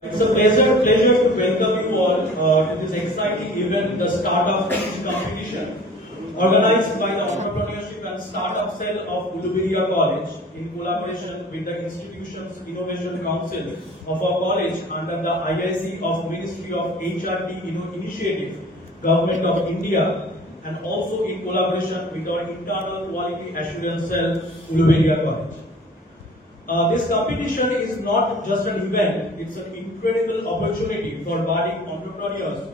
It's a pleasure to welcome you all to this exciting event, the Startup Competition, organized by the Entrepreneurship and Startup Cell of Uluberia College in collaboration with the Institution's Innovation Council of our college under the IIC of Ministry of HRD Initiative, Government of India, and also in collaboration with our Internal Quality Assurance Cell, Uluberia College. This competition is not just an event, it's an incredible opportunity for budding entrepreneurs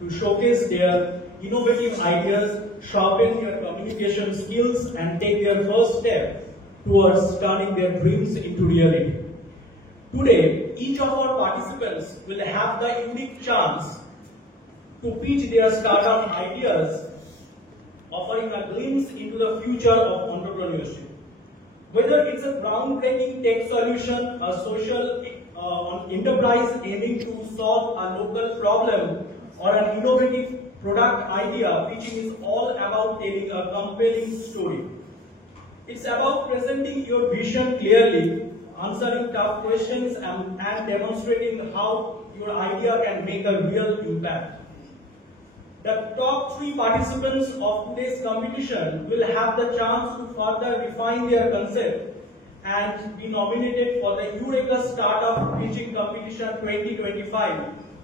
to showcase their innovative ideas, sharpen their communication skills, and take their first step towards turning their dreams into reality. Today, each of our participants will have the unique chance to pitch their startup ideas, offering a glimpse into the future of entrepreneurship. Whether it's a groundbreaking tech solution, a social enterprise aiming to solve a local problem, or an innovative product idea, pitching is all about telling a compelling story. It's about presenting your vision clearly, answering tough questions, and demonstrating how your idea can make a real impact. The top 3 participants of today's competition will have the chance to further refine their concept and be nominated for the Eureka Startup Pitching Competition 2025,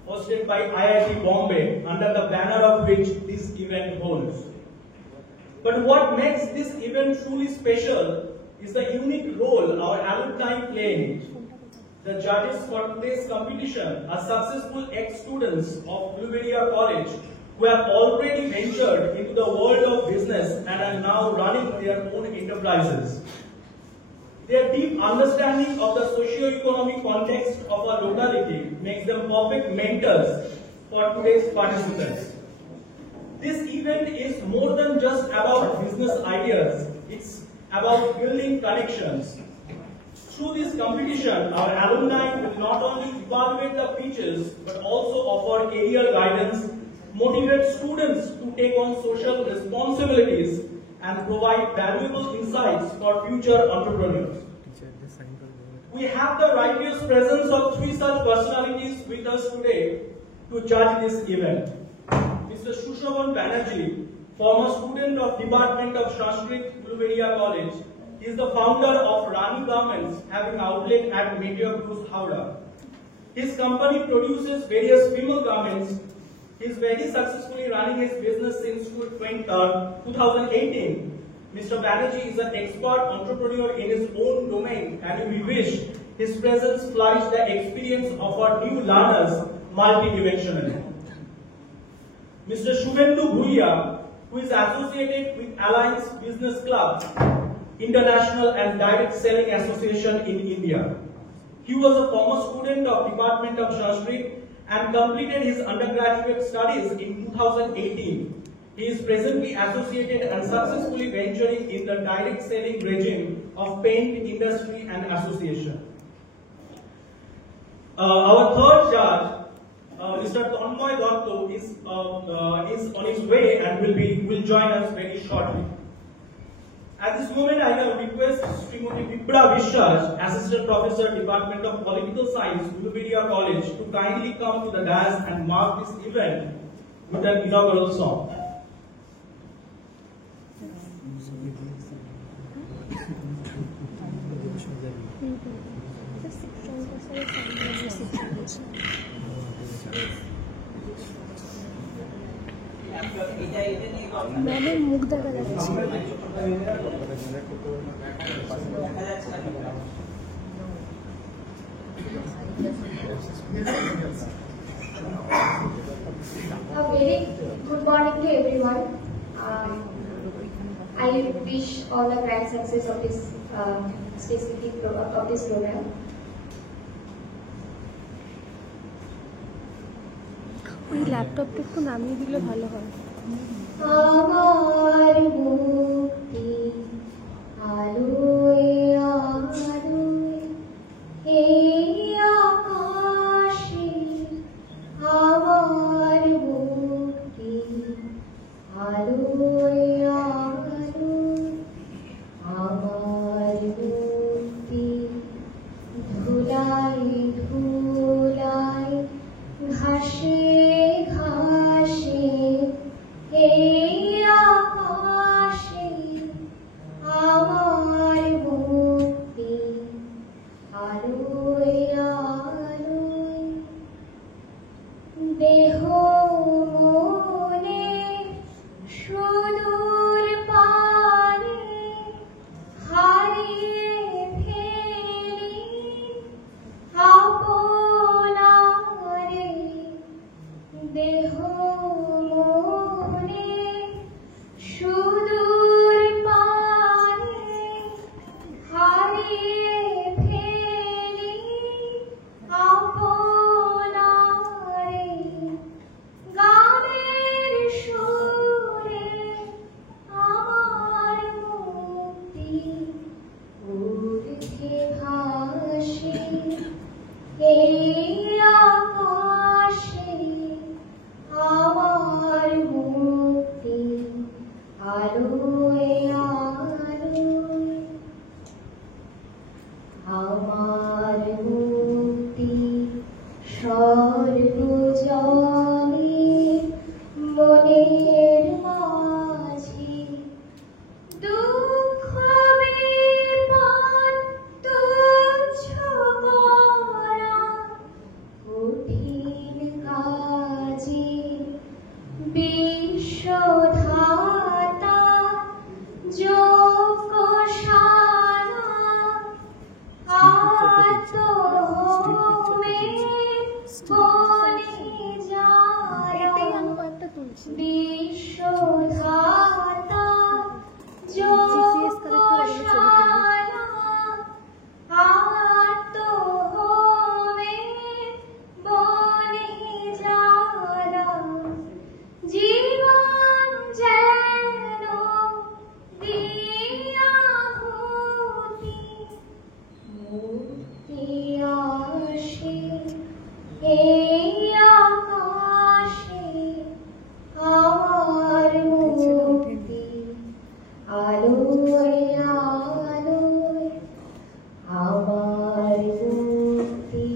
hosted by IIT Bombay, under the banner of which this event holds. But what makes this event truly special is the unique role our alumni play in it. The judges for today's competition are successful ex-students of Uluberia College who have already ventured into the world of business and are now running their own enterprises. Their deep understanding of the socio-economic context of our locality makes them perfect mentors for today's participants. This event is more than just about business ideas, it's about building connections. Through this competition, our alumni will not only evaluate the pitches but also offer career guidance, motivate students to take on social responsibilities, and provide valuable insights for future entrepreneurs. We have the righteous presence of 3 such personalities with us today to judge this event. Mr. Sushovan Banerjee, former student of Department of Sanskrit, Uluberia College, is the founder of Rani Garments, having outlet at Meteor Cruise, Howrah. His company produces various female garments. He is very successfully running his business since 2018. Mr. Banerjee is an expert entrepreneur in his own domain, and we wish his presence flies the experience of our new learners multidimensionally. Mr. Shubhendu Bhuiya, who is associated with Alliance Business Club, International and Direct Selling Association in India. He was a former student of Department of Sanskrit and completed his undergraduate studies in 2018. He is presently associated and successfully venturing in the direct selling regime of paint industry and association. Our third judge, Mr. Tanmoy Dotto, is on his way and will join us very shortly. At this moment, I now request Srimati Vipra Vishwas, Assistant Professor, Department of Political Science, Uluberia College, to kindly come to the dais and mark this event with an inaugural song. मैंने मुख দেখা যাচ্ছে A very good morning to everyone. I wish all the grand success of this of this program. ওই ল্যাপটপটা একটু নামিয়ে দিলে ভালো হয় আমার মুক্তি আলোয় আলোয় এই আকাশে আমার মুক্তি আলোয় আলোয় আমার মুক্তি ধুলায় ধুলায় সর্বজনে মনের মাঝে দুঃখ বিপদ তুচ্ছ করা কঠিন কাজে বিশ্বধাতা যোগ্য সারা আত্মহোমে বনে এটাই যারা আমি কয়েকটা তুলছি। বিশ্বধাতা যোগ্য সারা আত্মহোমে বনে যারা জীবন যেন দিয়াহুতি মুক্তি আসে এই আকাশে আমার মুক্তি আলোয় আলোয় আমার মুক্তি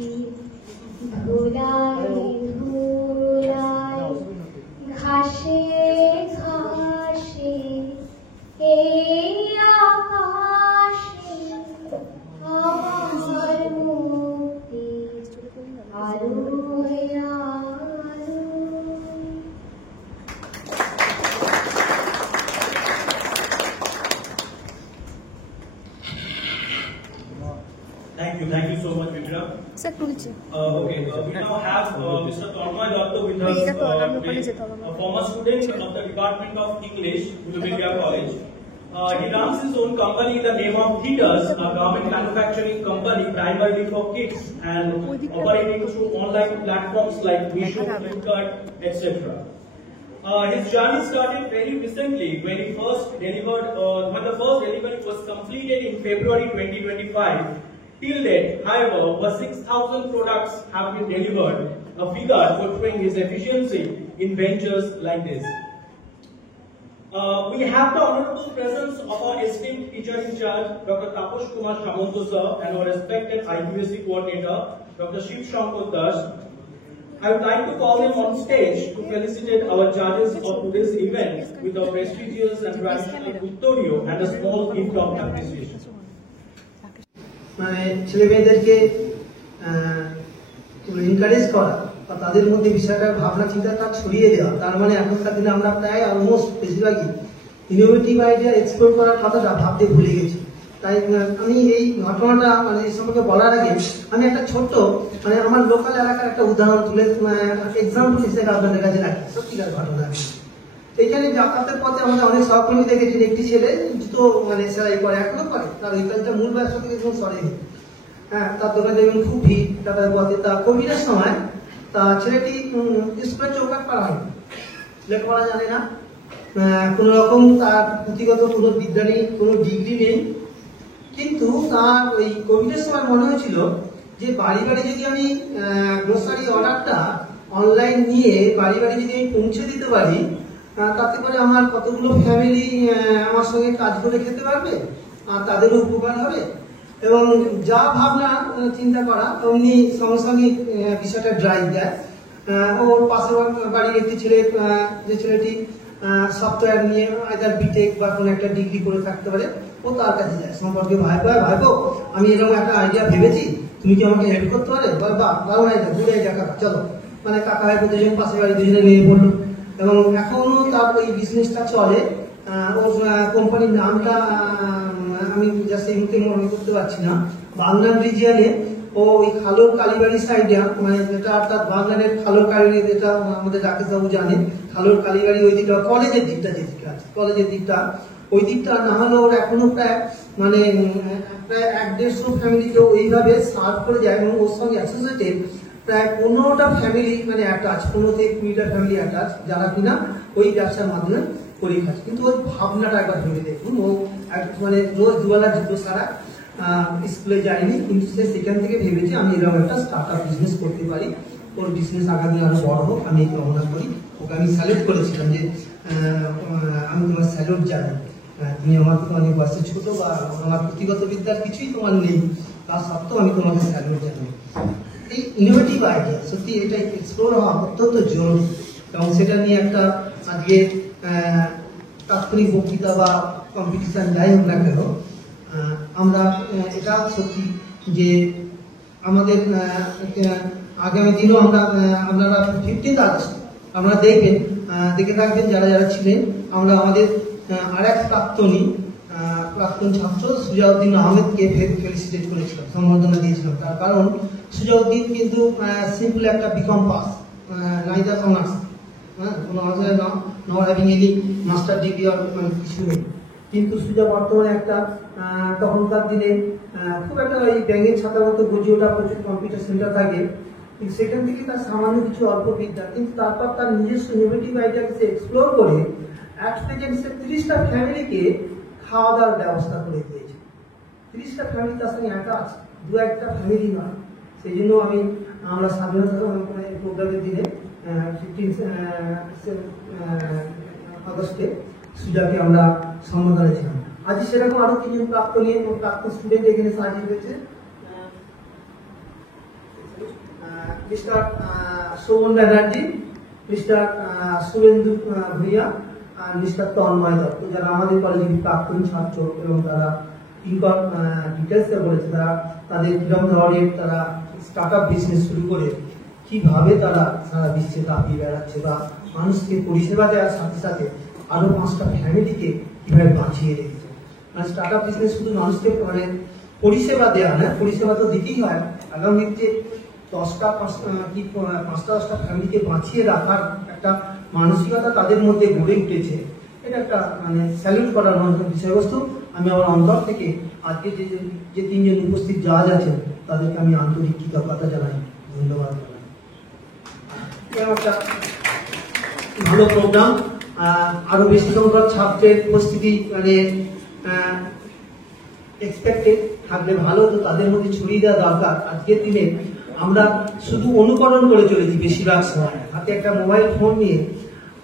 ধুলায় ধুলায় ঘাসে ঘাসে এই আকাশে আমার মুক্তি আলোয় আলোয়। Thank you so much, Vidya. Sir তুলছি। Okay, we now have Mr. Tornoy Datta with us, Mera to alarm upone jete hobe a former student of the Department of English, Uluberia College. He runs his own company in the name of Theaters, a garment manufacturing company primarily for kids and operating through online platforms like Meesho, Flipkart, etc. His journey started very recently when he first delivered, when the first delivery was completed in February 2025. Till date, however, over 6,000 products have been delivered, a figure portraying his efficiency in ventures like this. We have the honorable presence of our esteemed teacher in charge, Dr. Taposh Kumar Shamanto sir, and our respected IQAC coordinator, Dr. Shiv Shankar Das. I would like to call him on stage to felicitate our judges of today's event with a prestigious and traditional Uttorio and a small gift of appreciation. মানে ছেলে মেয়েদেরকে এনকারেজ করা বা তাদের মধ্যে বিষয়টার ভাবনা চিন্তাটা ছড়িয়ে দেওয়া, তার মানে এখনকার দিনে আমরা প্রায় অলমোস্ট বেশিরভাগই ইনোভেটিভ আইডিয়া এক্সপ্লোর করার কথাটা ভাবতে ভুলে গেছি। তাই আমি এই ঘটনাটা মানে এই সম্পর্কে বলার আগে আমি একটা ছোট্ট মানে আমার লোকাল এলাকার একটা উদাহরণ তুলে এক্সাম্পল হিসেবে আপনাদের কাছে রাখি। সত্যিকার ঘটনা। এইখানে যাতায়াতের পথে আমাদের অনেক সহকর্মী দেখেছি, একটি ছেলে জুতো মানে সেলাই করে, এখনো করে, তার ওই কাজটা মূল ব্যবসা থেকে যখন সরেনি। হ্যাঁ, তার দোকানে দেখবেন খুব ভিড় যাতায়াতের পথে। তা কোভিডের সময় তা ছেলেটি স্কুলে চৌকাট পারা হয়, লেখাপড়া জানে না, কোন রকম তার পুঁথিগত কোনো বিদ্যা নেই, কোনো ডিগ্রি নেই। কিন্তু তার ওই কোভিডের সময় মনে হয়েছিল যে বাড়ি বাড়ি যদি আমি গ্রোসারি অর্ডারটা অনলাইন নিয়ে বাড়ি বাড়ি যদি আমি পৌঁছে দিতে পারি, তাতে করে আমার কতগুলো ফ্যামিলি আমার সঙ্গে কাজ করে খেতে পারবে আর তাদেরও উপকার হবে। এবং যা ভাবনা চিন্তা করা অমনি সঙ্গে সঙ্গে বিষয়টা ড্রাইভ দেয়। ওর পাশের বাড়ির একটি ছেলে, যে ছেলেটি সফটওয়্যার নিয়ে আইদার বিটেক বা কোনো একটা ডিগ্রি করে থাকতে পারে, ও তার কাছে যায় সম্পর্কে, ভাইপো আমি এরকম একটা আইডিয়া ভেবেছি, তুমি কি আমাকে হেল্প করতে পারে? বা দারুণ আইডিয়া, ঘুরে আইডিয়া কাকা, চলো। মানে কাকা ভাইপো দুজন পাশের বাড়ি দুজনে নিয়ে পড়লো এবং এখনো তার ওই বিজনেসটা চলে। ওর কোম্পানির নামটা আমি জাস্ট এই মুহূর্তে মনে করতে পারছি না। বাংলান রিজিয়ানে ও ওই খালোর কালীবাড়ি সাইডে, মানে যেটা অর্থাৎ বাংলাদেশের খালোর কালীবাড়ি, যেটা আমাদের রাকেশ বাবু জানেন, খালোর কালীবাড়ি ওই দিকটা কলেজের দিকটা, যেদিকে আছে কলেজের দিকটা, ওই দিকটা না হলে ওর এখনো প্রায় মানে প্রায় 150 ফ্যামিলিকে ওইভাবে সার্ভ করে যায় এবং ওর সঙ্গে অ্যাসোসিয়েটেড প্রায় 15টা ফ্যামিলি মানে অ্যাটাচ, 15 থেকে 20টা ফ্যামিলি অ্যাটাচ, যারা কিনা ওই ব্যবসার মাধ্যমে করে খাচ্ছে। কিন্তু ওর ভাবনাটা একবার ভেবে দেখুন, ও মানে রোজ দুবেলা জুতো সারা স্কুলে যায়নি, কিন্তু সে সেখান থেকে ভেবেছে আমি এরকম একটা স্টার্ট আপ বিজনেস করতে পারি, ওর বিজনেস আগামী আরো বড় হোক, আমি এই কামনা করি। ওকে আমি স্যালুট করেছিলাম যে আমি তোমার স্যালুট জানি, তুমি আমার থেকে অনেক বয়সে ছোট বা আমার পুঁথিগত বিদ্যার কিছুই তোমার নেই, তা সত্ত্বেও আমি তোমাকে স্যালুট জানাই। এই ইনোভেটিভ আইডিয়া সত্যি এটা এক্সপ্লোর হওয়া অত্যন্ত জরুরি, এবং সেটা নিয়ে একটা আজকে তাৎক্ষণিক বক্তৃতা বা কম্পিটিশন যাই হোক না কেন, আমরা এটা সত্যি যে আমাদের আগামী দিনও আপনারা 15 আগস্ট আপনারা দেখে থাকবেন যারা যারা ছিলেন। আমরা আমাদের আরেক প্রাক্তন ছাত্র সুজাউদ্দিন আহমেদকে ফেলিসিটেট করেছিলাম, সম্বর্ধনা দিয়েছিলাম। তার কারণ সুজাউদ্দিন কিন্তু সিম্পল একটা বিকম পাস, নাইদার অনার্স, কোনো not having any master degree আর কিছু নেই, কিন্তু সুজা বর্তমানে একটা তখনকার দিনে খুব একটা এই ব্যাঙের ছাতার মতো বুঝে ওঠা প্রচুর কম্পিউটার সেন্টার থাকে, সেখান থেকে তার সামান্য কিছু অল্প বিদ্যা, কিন্তু তারপর তার নিজস্ব ইনোভেটিভ আইডিয়াকে সে এক্সপ্লোর করে অ্যাট প্রেজেন্ট সে 30টা ফ্যামিলিকে খাওয়া দাওয়ার ব্যবস্থা করে দিয়েছে। 30টা ফ্যামিলি তার সঙ্গে একা আছে, দু একটা ফ্যামিলি নয়। সেই জন্য আমরা স্বাধীনতা প্রোগ্রামের দিনে 15 আগস্টে সুজাকে আমরা সম্বোধনা দিয়েছিলাম। আজ সেরকম আরো 3জন প্রাক্তন স্টুডেন্ট এখানে সাহায্য করেছে, মিস্টার শোভন ব্যানার্জি, মিস্টার সুরেন্দু ভূঁইয়া আর মিস্টার তন্ময় দত্ত, যারা আমাদের কলেজের প্রাক্তন ছাত্র এবং তারা ইনকাম ডিটেলস বলেছে তাদের ফ্রিডম রডের তারা স্টার্ট আপ বিজনেস শুরু করে কিভাবে তারা সারা বিশ্বে কাঁপিয়ে বেড়াচ্ছে বা মানুষকে পরিষেবা দেওয়ার সাথে সাথে আরো 5টা ফ্যামিলিকে কিভাবে বাঁচিয়ে রেখেছে। মানে স্টার্ট আপ বিজনেস শুধু মানুষকে পরিষেবা দেওয়া না, পরিষেবা তো দিতেই হয়, আগামীতে 5টা-10টা ফ্যামিলিকে বাঁচিয়ে রাখার একটা মানসিকতা তাদের মধ্যে গড়ে উঠেছে। এটা একটা স্যালুট করার মতো বিষয়বস্তু। আমি আমার অন্তর থেকে আজকে যে 3জন উপস্থিত জাজ আছেন তাদেরকে আমি আন্তরিক কৃতজ্ঞতা জানাই, ধন্যবাদ জানাই। একটা ভালো প্রোগ্রাম, আরো বেশি সংখ্যক ছাত্রের উপস্থিতি এক্সপেক্টেড থাকলে ভালো, তো তাদের মধ্যে ছড়িয়ে দেওয়া দরকার। আজকের দিনে আমরা শুধু অনুকরণ করে চলেছি বেশিরভাগ সময়, হাতে একটা মোবাইল ফোন নিয়ে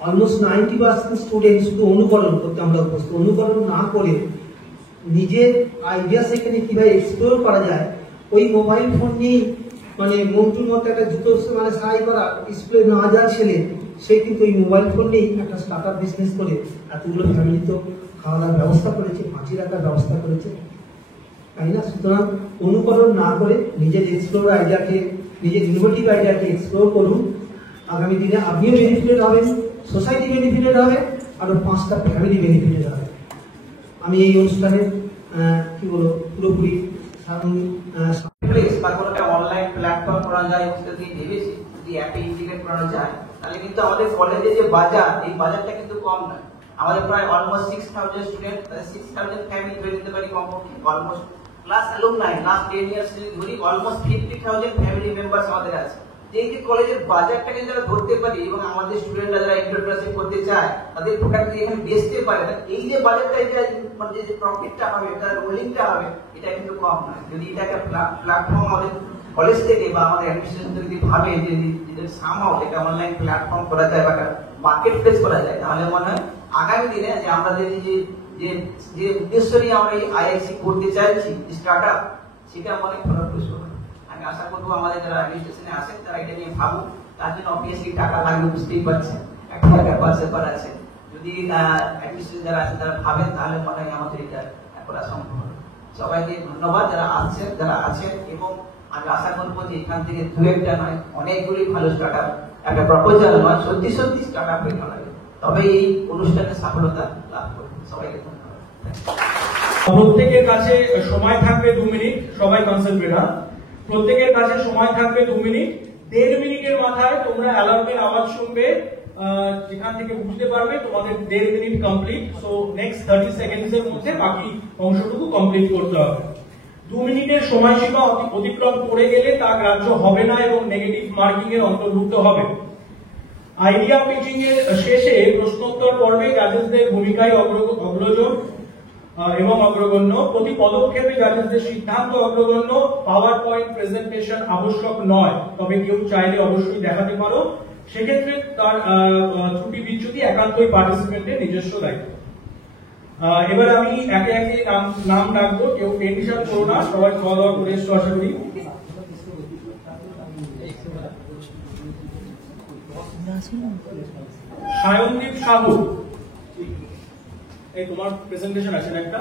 অলমোস্ট 90% স্টুডেন্ট শুধু অনুকরণ করতে আমরা অভ্যস্ত। অনুকরণ না করে নিজের আইডিয়া সেখানে কিভাবে এক্সপ্লোর করা যায়, ওই মোবাইল ফোন নিয়েই মন্টুর মতো একটা জুতো সারাই করা ডিসপ্লে না যাওয়ার ছেলে, সে কিন্তু ওই মোবাইল ফোন নিয়েই একটা স্টার্ট আপ বিজনেস করে এতগুলো ফ্যামিলি তো খাওয়া দাওয়ার ব্যবস্থা করেছে, বাঁচিয়ে রাখার ব্যবস্থা করেছে, তাই না? সুতরাং অনুকরণ না করে নিজের এক্সপ্লোর আইডিয়াকে, নিজের ইনোভেটিভ আইডিয়াকে এক্সপ্লোর করুন। আগামী দিনে আপনিও বেনিফিটেড হবেন, সোসাইটি বেনিফিটেড হবে, আরো 5টা ফ্যামিলি বেনিফিটেড হবে। আমি এই অনুষ্ঠানের পুরোপুরি অনলাইন প্ল্যাটফর্ম করা যায়, যদি অ্যাপে ইন্টিগ্রেট করা যায়, তাহলে কিন্তু আমাদের কলেজে যে বাজার, এই বাজারটা কিন্তু কম নয়। আমাদের প্রায় অলমোস্ট 6000 স্টুডেন্ট, 6000 ফ্যামিলি ধরে নিতে পারি কমপক্ষে, অলমোস্ট প্লাস অ্যালুমনাই লাস্ট 10 ইয়ার্স ধরি অলমোস্ট 50,000 ফ্যামিলি মেম্বার্স আমাদের আছে। এই যে কলেজের বাজারটাকে যারা ধরতে পারি এবং আমাদের স্টুডেন্টরা যারা এন্টারপ্রেনারশিপ করতে চায় তাদের প্রোডাক্ট এখানে বেচতে পারে, এই যে বাজারটা যে প্রফিটটা হবে, তার রোলিংটা হবে, এটা কিন্তু কম নয়। যদি এটা একটা প্ল্যাটফর্ম আমাদের কলেজ থেকে বা আমাদের অ্যাডমিনিস্ট্রেশন যদি ভাবে যে সামহাও এটা অনলাইন প্ল্যাটফর্ম করা যায় বা মার্কেট প্লেস করা যায়, তাহলে মনে হয় আগামী দিনে যে আমাদের যে উদ্দেশ্য নিয়ে আমরা এই আইআইসি করতে চাইছি স্টার্ট আপ, সেটা অনেক ফলপ্রসূ হবে। আমি আশা করবো আমাদের যারা অ্যাডমিনিস্ট্রেশনে আসেন তারা এটা নিয়ে ভাবুন। তার জন্য অবভিয়াসলি টাকা লাগবে, বুঝতেই পারছেন, একটা ব্যাপার আছে। যদি অ্যাডমিনিস্ট্রেশন যারা আছেন তারা ভাবেন, তাহলে মনে হয় আমাদের এটা করা সম্ভব। সবাইকে ধন্যবাদ যারা আছেন এবং আমি আশা করবো যে এখান থেকে 2-1টা নয়, অনেকগুলি ভালো স্টার্ট আপ, একটা প্রপোজাল নয়, সত্যি স্টার্ট আপ হয়ে গেল, তবে এই অনুষ্ঠানের সফলতা লাভ করবে। সবাইকে ধন্যবাদ। প্রত্যেকের কাছে সময় থাকবে 2 মিনিট, সবাই কনসেন্ট্রেট। প্রত্যেকের কাছে সময় থাকবে 2 মিনিট। 1.5 মিনিটের মাথায় তোমরা অ্যালার্মের আওয়াজ শুনবে, যেখান থেকে বুঝতে পারবে তোমাদের 1.5 মিনিট কমপ্লিট। সো নেক্সট 30 সেকেন্ডস এর মধ্যে বাকি অংশটুকু কমপ্লিট করতে হবে। 2 মিনিটের সময়সীমা অতিক্রম করে গেলে তা গ্রাহ্য হবে না এবং নেগেটিভ মার্কিং এর অন্তর্ভুক্ত হবে। আইডিয়া পিচিং এর শেষে প্রশ্নোত্তর পর্বে জাজেসদের ভূমিকায় অগ্রজন এবং অগ্রগণ্য। প্রতি পদক্ষেপে জাজেসদের সিদ্ধান্ত অগ্রগণ্য। পাওয়ার পয়েন্ট প্রেজেন্টেশন আবশ্যক নয়, তবে কেউ চাইলে অবশ্যই দেখাতে পারো। সেক্ষেত্রে তার ত্রুটি বিচ্যুতি একান্তই পার্টিসিপেন্টের নিজস্ব দায়িত্ব। এবার আমি একে একে নাম ডাকবো, কেউ টেনশন করো না, সবাই খাওয়া দাওয়া করে এসছো আশা করি। সায়নদীপ সাহু, এই তোমার প্রেজেন্টেশন আছে একটা।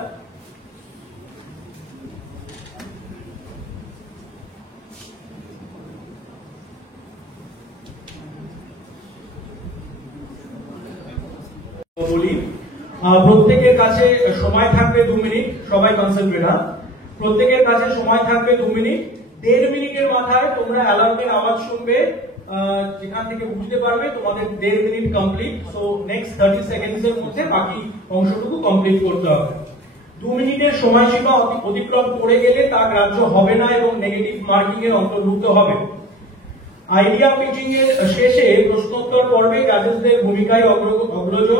বলি প্রত্যেকের কাছে সময় থাকবে 2 মিনিট, সবাই কনসেন্ট্রেট। প্রত্যেকের কাছে সময় থাকবে 2 মিনিট। 1.5 মিনিটের মাথায় তোমরা অ্যালার্মের আওয়াজ শুনবে, যেখান থেকে বুঝতে পারবে তোমাদের 1.5 মিনিট কমপ্লিট। সো নেক্সট 30 সেকেন্ডস এর মধ্যে বাকি অংশটুকু কমপ্লিট করতে হবে। 2 মিনিটের সময়সীমা অতিক্রম করে গেলে তা গ্রাহ্য হবে না এবং নেগেটিভ মার্কিং এর অন্তর্ভুক্ত হবে। আইডিয়া পিচিং এর শেষে প্রশ্নোত্তর পর্বে জাজেসদের ভূমিকায় অগ্রজ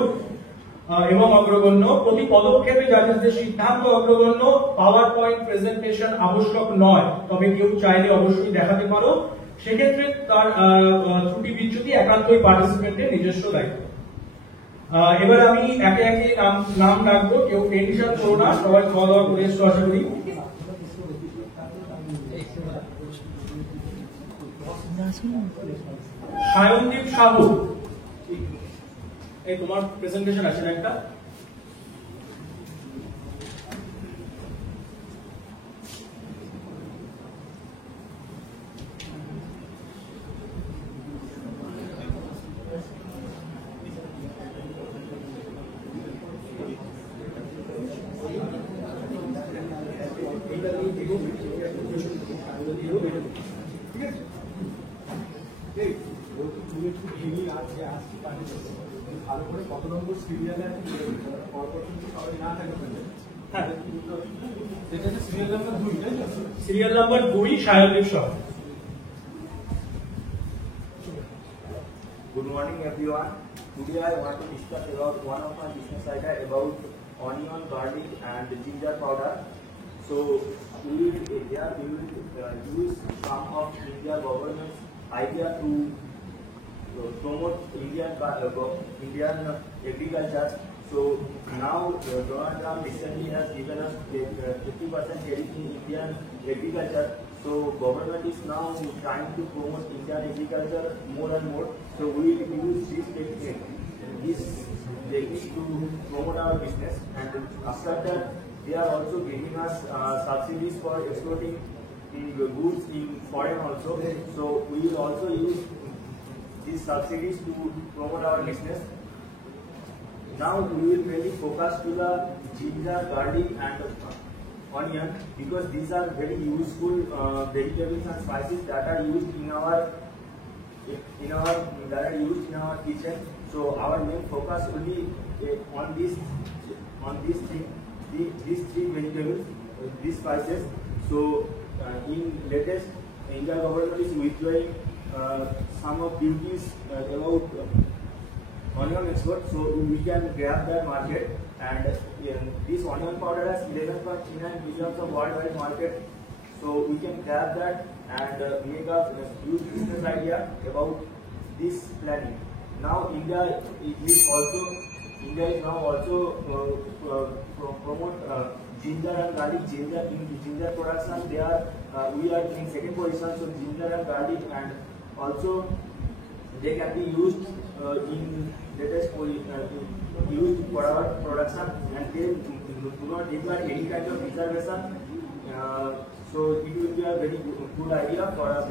এবং অগ্রগণ্য। প্রতি পদক্ষেপে জাজেসদের সিদ্ধান্ত অগ্রগণ্য। পাওয়ার পয়েন্ট প্রেজেন্টেশন আবশ্যক নয়, তবে কেউ চাইলে অবশ্যই দেখাতে পারো। সেক্ষেত্রে তার ত্রুটি বিচ্যুতি একান্তই পার্টিসিপেন্টের নিজস্ব দায়িত্ব। এবার আমি একে একে নাম ডাকবো, কেউ টেনশন করো না, সবাই খাওয়া দাওয়া করে এসো আশা করি। সায়নদীপ সাহু, এই তোমার প্রেজেন্টেশন আছে একটা। Serial number 2 Sayandeep Sahu. Good morning everyone. Today I want to discuss about one of my business idea about onion, garlic and ginger powder. So we will use some of India government's idea to promote Indian agriculture. So now Donald Trump recently has given us 50% tariff in Indian agriculture. So government is now trying to promote Indian agriculture more and more. So we will use this technique to promote our business. And after that, they are also giving us subsidies for exporting goods in foreign also. So we will also use these subsidies to promote our business. Now we will really focus to the ginger, garlic and onion, because these are very useful vegetables and spices that are used in our kitchen. So our main focus will be on these three vegetables, these spices. So in latest, India government is withdrawing some of duties about onion export, so we can grab that market. And this onion powder has 11.39 billion of worldwide market, so we can grab that and make a huge business idea about this planning. Now India is now also promote ginger and garlic. Ginger production, we are in second position. So ginger and garlic, and also they can be used in latest used for our production, and they do not require any kind of reservation. So it will be a very good idea for us.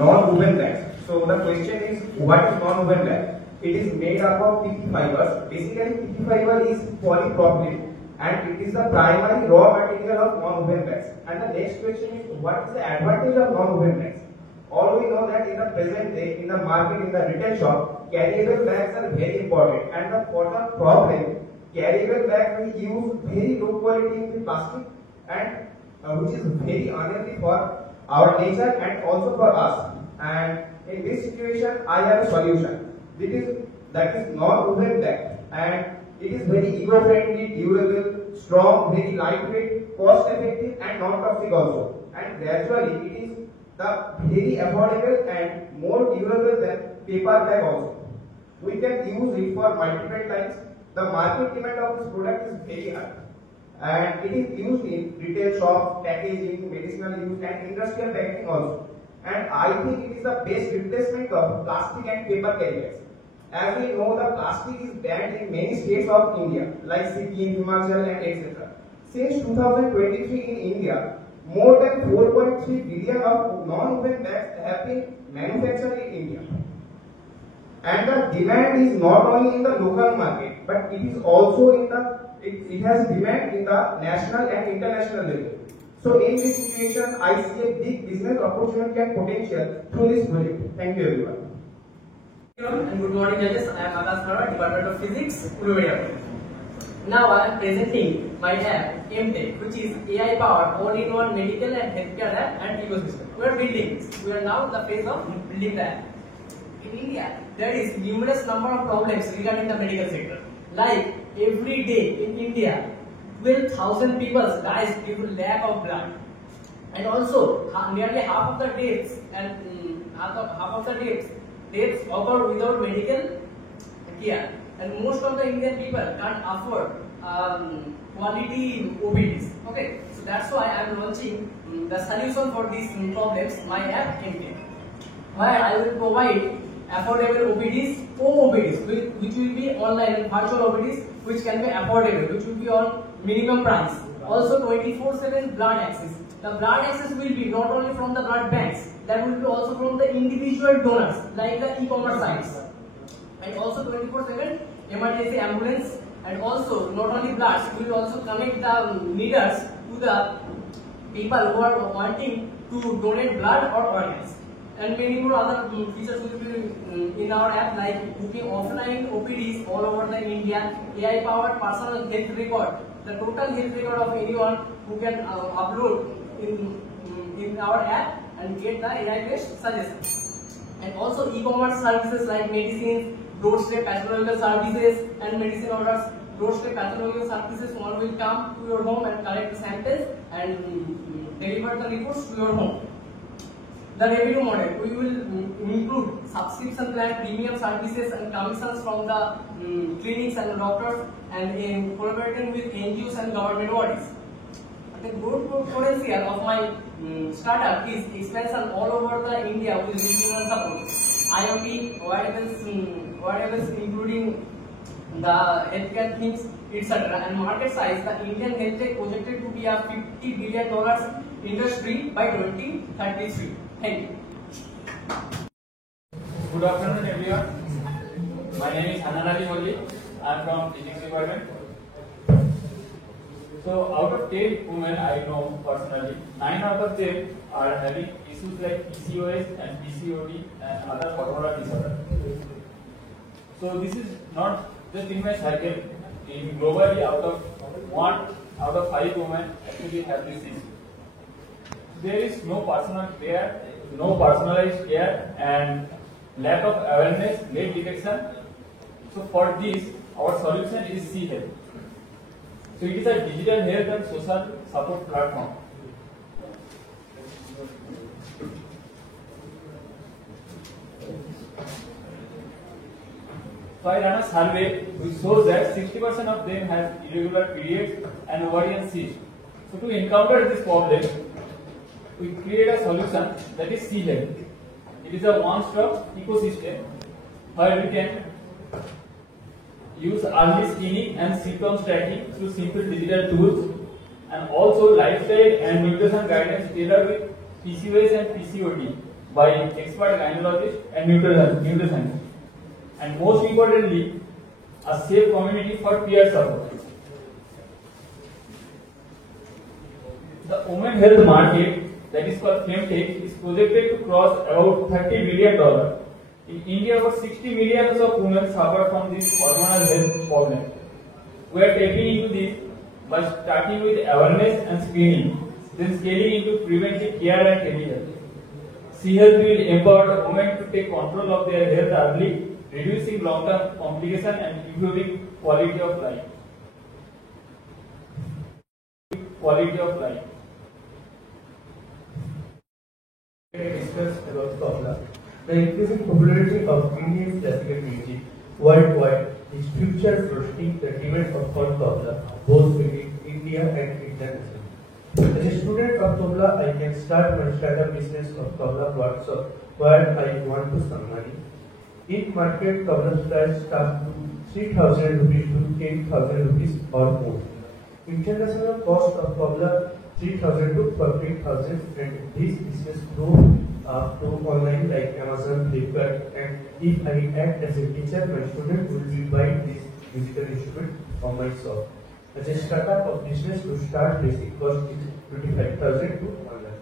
Non-woven bags. So the question is, what is non-woven bag? It is made up of PP fibers. Basically, PP fiber is polypropylene, and it is the primary raw material of non-woven bags. And the next question is, what is the advantage of non-woven bags? All we know that in the present day, in the market, in the retail shop, carryable bags are very important. And for the problem, carryable bag we use very low quality in the plastic, and which is very unhealthy for our nature and also for us. And in this situation, I have a solution. That is non-woven bag, and it is very eco-friendly, durable, strong, very lightweight, cost-effective, and non-toxic also. And gradually, it is the very affordable and more durable than paper bag also. We can use it for multiple times. The market demand of this product is very high. and it is used in retail shops, packaging, medicinal use, and industrial packaging also. And I think it is the best replacement of plastic and paper carriers. As we know, the plastic is banned in many states of India, like Sikkim, Himachal, and etc. Since 2023 in India, more than 4.3 billion of non-woven bags have been manufactured in India. And the demand is not only in the local market, but it is also in the it has demand in the national and international level. So in this situation, I see a big business opportunity and potential through this project. Thank you everyone. And good morning judges, I am Akash Nara, Department of Physics, Uluberia. Now I am presenting my app MTech, which is AI powered all-in-one medical and healthcare app and ecosystem. We are building. We are now in the phase of building the app. In India, there is numerous number of problems regarding the medical sector. Like every day in India, 12,000 people die due to lack of blood, and also nearly half of the deaths deaths occur without medical care, and most of the Indian people can't afford quality OPDs. Okay, so that's why I am launching the solution for these problems, my app MTech, where I will provide affordable OPDs, OPDs, which will be online virtual OPDs, which can be affordable, which will be on minimum price. Also 24/7 blood access. The blood access will be not only from the blood banks, that will be also from the individual donors, like the e-commerce sites. And also 24/7 emergency ambulance, and also not only bloods, we will also connect the needers to the people who are wanting to donate blood or organs. And many more other features will be in our app, like booking offline OPDs all over the India, AI powered personal health record, the total health record of anyone who can upload in our app and get the AI based suggestions. And also e-commerce services like medicines, doorstep pathological services, and medicine orders. Doorstep pathological services, one will come to your home and collect the samples and deliver the reports to your home. The revenue model, we will include subscription plan, premium services and commissions from the clinics and doctors, and in collaborating with NGOs and government bodies. The growth potential of my startup is expansion all over the India with regional support. IoT, wearables including the healthcare things, etc. And market size, the Indian health tech projected to be a $50 billion industry by 2033. Thank you. Good afternoon everyone. My name is Hananali Molli. I am from Physics Department. So out of 10 women I know personally, 9 out of them are having issues like PCOS and PCOD and other hormonal disorders. So this is not just in my circle. In globally, one out of 5 women actually have this issue. There is no personal care, no personalized care, and lack of awareness, late detection. So for this, our solution is C-Health. So it is a digital health and social support platform. So I ran a survey which shows that 60% of them have irregular periods and ovarian cysts. So to encounter this problem, we create a solution that is C-Health. It is a one-stop ecosystem where we can use early screening and symptom tracking through simple digital tools, and also lifestyle and nutrition guidance tailored with PCOS and PCOD by expert gynecologists and nutritionists. And most importantly, a safe community for peer support. The women health market, that is called Femtech, is projected to cross about $30 billion. In India, about 60 million of women suffer from this hormonal health problem. We are tapping into this by starting with awareness and screening, then scaling into preventive care and telehealth. C-Health will empower women to take control of their health early, reducing long-term complications and improving quality of life. Discuss about Copla. The increasing popularity of Indian classical music worldwide is future-proofing the demand for Copla, both in India and international. As a student of Tabla, I can start my startup business of Tabla workshop where I want to some money. In market, Tabla price starts to 3,000 rupees to 10,000 rupees or more. International cost of Tabla 3,000 to 40,000, and this business grow up to online like Amazon, Flipkart, and if I act as a teacher, my student will be buying this musical instrument from my shop. As a startup of business, to start basic cost is 25,000 to 1 lakh.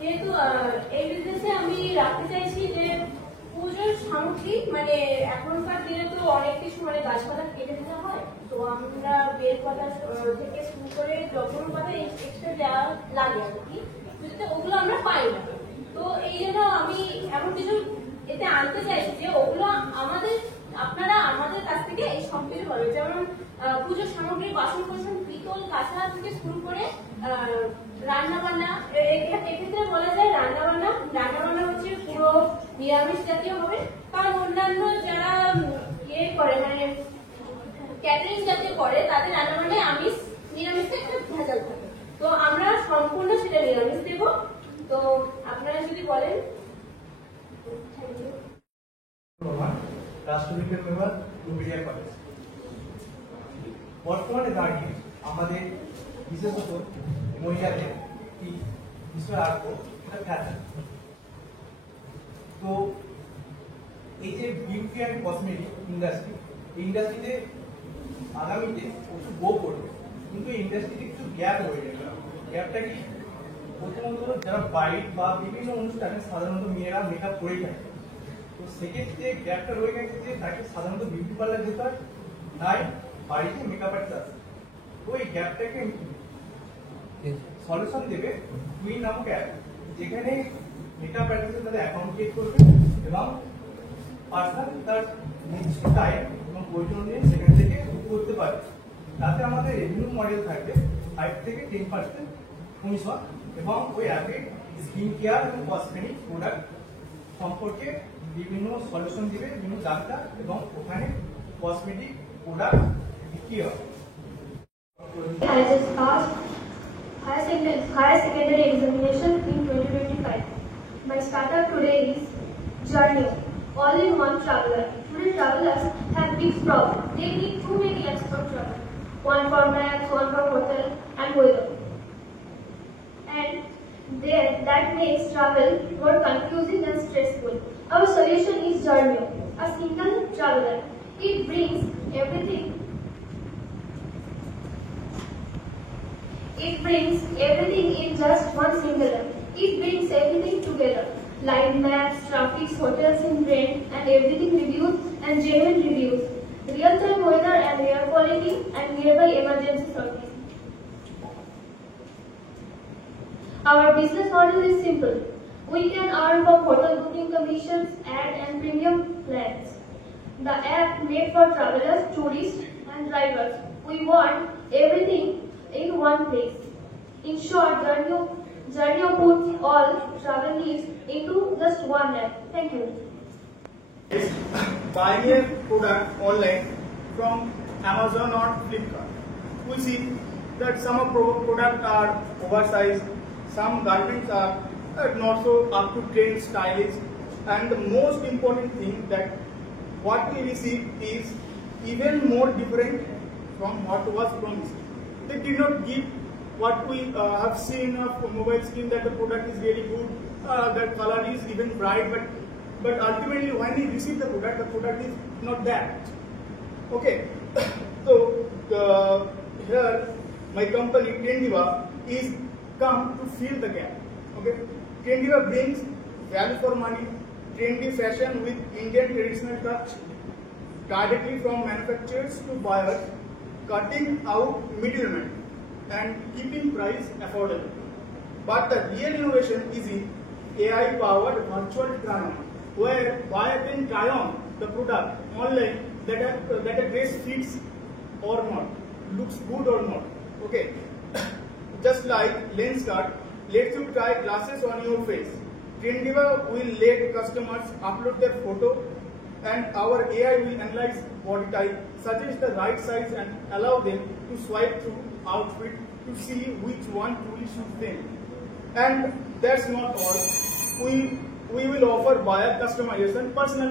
যেহেতু এই বিজনেসে আমি রাখতে চাইছি যে পুজোর সামগ্রী মানে এখনকার দিনে তো অনেক কিছু মানে গাছপালা কেটে দেওয়া হয়, তো আমরা বেল পাতা থেকে শুরু করে যখন পাতা এক্সট্রা দেওয়া লাগে আর কি, ওগুলো আমরা পাই না। তো এই জন্য আমি এমন কিছু এতে আনতে চাইছি যে ওগুলো আপনারা আমাদের কাছ থেকে এই সব কিছু পাবেন, যেমন পুজোর সামগ্রী, বাসন কোসন, পিতল, কাঁচা থেকে শুরু করে রান্না বান্না। এক্ষেত্রে বলা যায় রান্না বান্না হচ্ছে পুরো নিরামিষ জাতীয় হবে, কারণ অন্যান্য যারা করে মানে ক্যাটারিং জাতীয় করে তাদের রান্না বান্নায় নিরামিষটা একটা ভেজাল থাকে, তো আমরা সম্পূর্ণ সেটা নিরামিষ দেব। তো আপনারা যদি বলেন। রাষ্ট্রবিজ্ঞান বিভাগ, উলুবেড়িয়া কলেজ। বর্তমানে দাঁড়িয়ে আমাদের বিশেষত মহিলাদের কি বিষয় রাখবো এটা ফ্যাশন। তো এই যে বিউটি অ্যান্ড কসমেটিক ইন্ডাস্ট্রি, এই ইন্ডাস্ট্রিতে আগামীতে প্রচুর গ্রো করবে, কিন্তু এই ইন্ডাস্ট্রিতে কিছু গ্যাপ হয়ে যাবে। গ্যাপটা কি? প্রথমত যারা বাইক বা বিভিন্ন অনুষ্ঠানে সাধারণত মেয়েরা মেকআপ করে থাকে, তো সেক্ষেত্রে গ্যাপটা রয়ে গেছে যে তাকে সাধারণত বিউটি পার্লার যেতে হয়, নাই বাড়িতে মেকআপ আর্টিস্ট আছে। তো এই গ্যাপটাকে সলিউশন দেবে কুইন নামক অ্যাপ, যেখানে মেকআপ আর্টিস্ট তাদের অ্যাকাউন্ট ক্রিয়েট করবে এবং পার্সোনাল তার নির্দিষ্ট টাইম এবং প্রয়োজন নিয়ে সেখান থেকে করতে পারে। তাতে আমাদের রেভিনিউ মডেল থাকবে 5 থেকে 10% কমিশন, এবং ওই অ্যাপে স্কিন কেয়ার এবং কসমেটিক প্রোডাক্ট সম্পর্কে বিভিন্ন সলিউশন দিবে বিভিন্ন ডাক্তার, এবং ওখানে কসমেটিক প্রোডাক্ট বিক্রি হবে। I just passed higher secondary examination in 2025. My startup today is Journey, all-in-one traveler. Today travelers have big problems. They need too many apps for travel. One for maps, one for hotel and weather. And that makes travel more confusing and stressful. Our solution is Journey, a single traveler. It brings everything in just one single app. It brings everything together, like maps, traffic, hotels in train, and everything reviews and genuine reviews, real-time weather and air quality, and nearby emergency service. Our business model is simple. We can earn from hotel booking commissions, ad and premium plans. The app made for travelers, tourists, and drivers. We want everything in one place. In short, Journey puts all travel needs into just one app. Thank you. Buying a product online from Amazon or Flipkart, we see that some products are oversized, some garments are not so up to trend stylish, and the most important thing that what we receive is even more different from what was promised. They did not give what we have seen of mobile screen, that the product is really good, that color is even bright, but ultimately when we receive the product is not that. Okay, so here my company Trendiva is come to fill the gap. Okay, Trendiva brings value for money, trendy fashion with Indian traditional touch, directly from manufacturers to buyers, cutting out middlemen and keeping price affordable. But the real innovation is in AI-powered virtual try-on, where buyer can try on the product online that a dress fits or not, looks good or not. Okay, just like Lenskart lets you try glasses on your face, Trendiva will let customers upload their photo and our AI will analyze body type, suggest the right size and allow them to swipe through outfit to see which one truly suits them. And that's not all. We will offer buyer customization, personal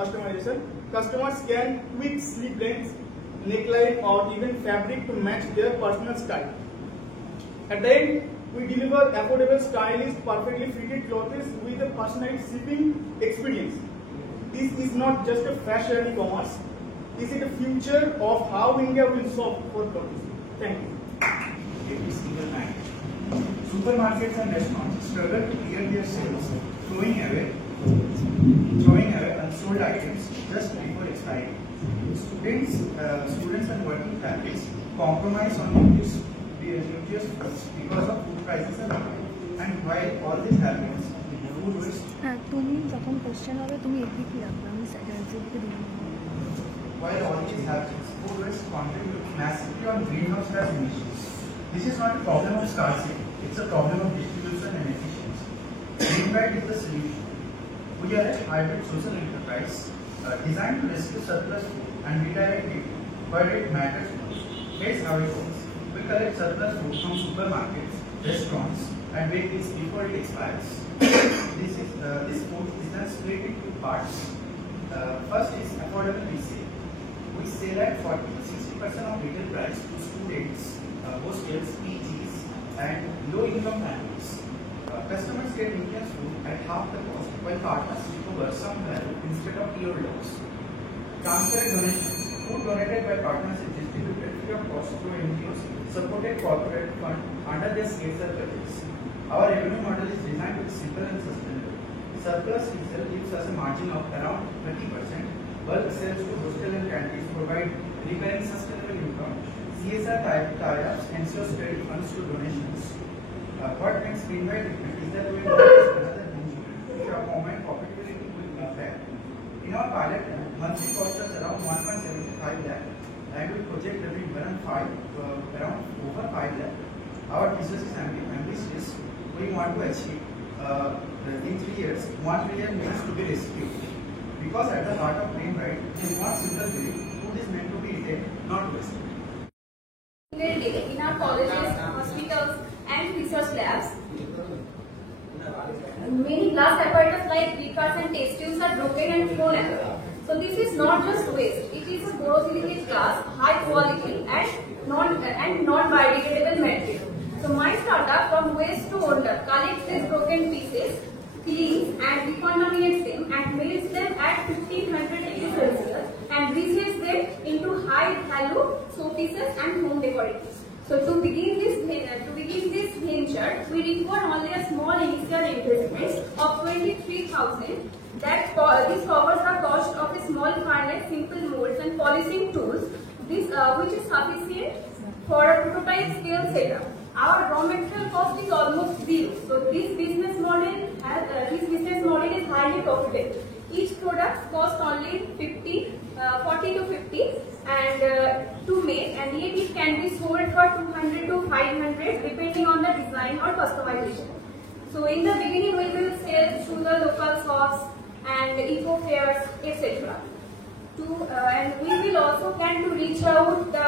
customization. Customers can tweak sleeve lengths, neckline or even fabric to match their personal style. At the end, we deliver affordable, stylish, perfectly fitted clothes with a personalized shipping experience. This is not just a fashion e-commerce. This is the future of how India will shop for clothes. Thank you. Every single night, supermarkets and restaurants struggle to clear their shelves, throwing away unsold items just before expiry. Students and working families compromise on nutritious foods because of food prices are high. And while all this happens, food waste. তুমি যখন কোশ্চেন হবে তুমি এদিকে রাখবে আমি সেদিকে দিই While all this happens, food waste contributes massively on greenhouse gas emissions. This is not a problem of scarcity, it's a problem of distribution and efficiency. Greenbright is the solution. We are a hybrid social enterprise designed to rescue surplus food and redirect it where it matters most. Here's how it works. We collect surplus food from supermarkets, restaurants, and bake it before it expires. This food is then split into parts. First is affordable resale. We sell at 40 to 60% of retail price to students, hostels, PGs, and low-income families. Customers get nutritious food at half the cost, while partners recover some value instead of pure loss. Transparent donations. Food donated by partners is distributed free of cost to NGOs supported corporate fund under their CSR budgets. Our revenue model is designed to be simple and sustainable. Surplus resale gives us a margin of around 30%. Bulk sales to hostel and canteens provide recurring sustainable income. CSR tie-ups ensure steady funds to donations. What makes Greenbright different is that we introduce another engine to show combined profitability with impact. In our pilot, monthly cost us around 1.75 lakh, and we project revenue around over 5 lakh. Our business is ambitious. We want to achieve in 3 years 1 million meals to be rescued. Because at the heart of Greenbright is one simple belief: food is meant to be eaten, not wasted. In our colleges, hospitals, and research labs, many glass apparatus like beakers and test tubes are broken and thrown away. So this is not just waste; it is a borosilicate glass, high quality and non-biodegradable material. So my startup, from waste to wonder, collects these broken pieces, cleans and recontaminates them, and melts them at 1500 degrees Celsius and resells them into high-value showpieces and home decorators. So to begin this venture, we require only a small initial investment of 23,000. This covers the cost of a small furnace, simple molds, and polishing tools. Which is sufficient for a prototype scale setup. Our raw material cost is almost zero. So this business model is highly profitable. Each product costs only 40 to 50 and to make, and yet it can be sold for 200 to 500 depending on the design or customization. So in the beginning we will sell to the local shops and eco fairs, etc. And we will also plan to reach out the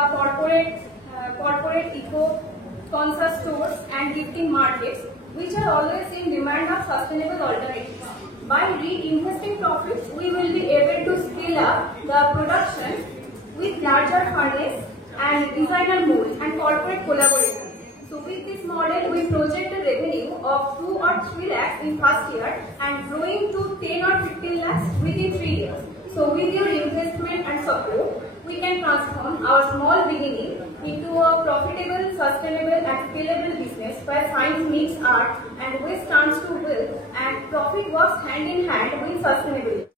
corporate eco-conscious stores and gifting markets, which are always in demand of sustainable alternatives. By reinvesting profits, we will be able to scale up the production with larger furnace and designer molds and corporate collaboration. So with this model, we project a revenue of 2 or 3 lakhs in first year and growing to 10 or 15 lakhs within 3 years. So with your investment and support, we can transform our small beginning into a profitable, sustainable and scalable business where science meets art and waste turns to wealth and profit works hand in hand with sustainability.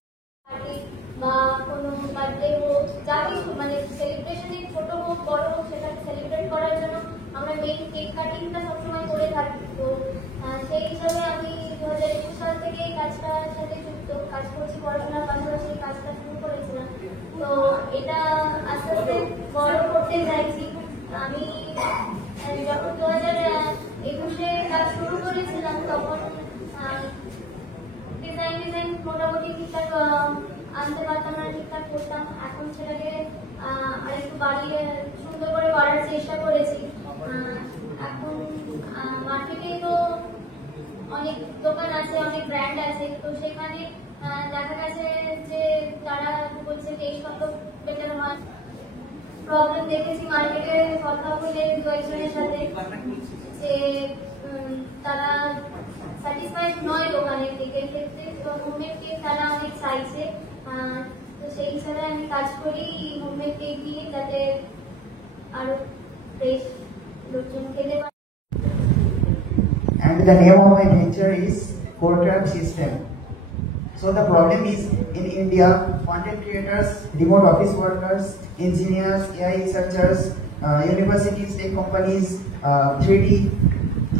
বা কোনো বার্থডে হোক, যা কিছু মানে সেলিব্রেশনে ছোট হোক বড় হোক, সেটাকে সেলিব্রেট করার জন্য আমরা মেইন কেক কাটিংটা সবসময় করে থাকি। তো সেই হিসাবে আমি 2021 সাল থেকে এই কাজটার সাথে যুক্ত, কাজ করছি, পড়াশোনার পাশাপাশি কাজটা শুরু করেছিলাম। তো এটা আস্তে আস্তে বড় করতে চাইছি। আমি যখন 2021-এ কাজ শুরু করেছিলাম তখন ডিজাইন মোটামুটি ঠিকঠাক আনতে পারতাম না, ঠিকঠাক করতাম। এখন সেটাকে আরেকটু বাড়িয়ে সুন্দর করে করার চেষ্টা করেছি। এখন মার্কেটে তো অনেক দোকান আছে, অনেক ব্র্যান্ড আছে, তো সেখানে দেখা গেছে যে তারা বলছে যে এই সব বেটার হয়। প্রবলেম দেখেছি মার্কেটে কথা বলে কয়েকজনের সাথে যে তারা স্যাটিসফাইড নয় দোকানের দিকের ক্ষেত্রে, তো হোমমেড কেক তারা অনেক চাইছে। তো সেই হিসাবে আমি কাজ করি হোমমেড কেক দিয়ে, যাতে আরো ফ্রেশ লোকজন খেতে পারে। And the name of my venture is CoreCraft System. So the problem is, in India, content creators, remote office workers, engineers, AI researchers, universities, tech companies, 3D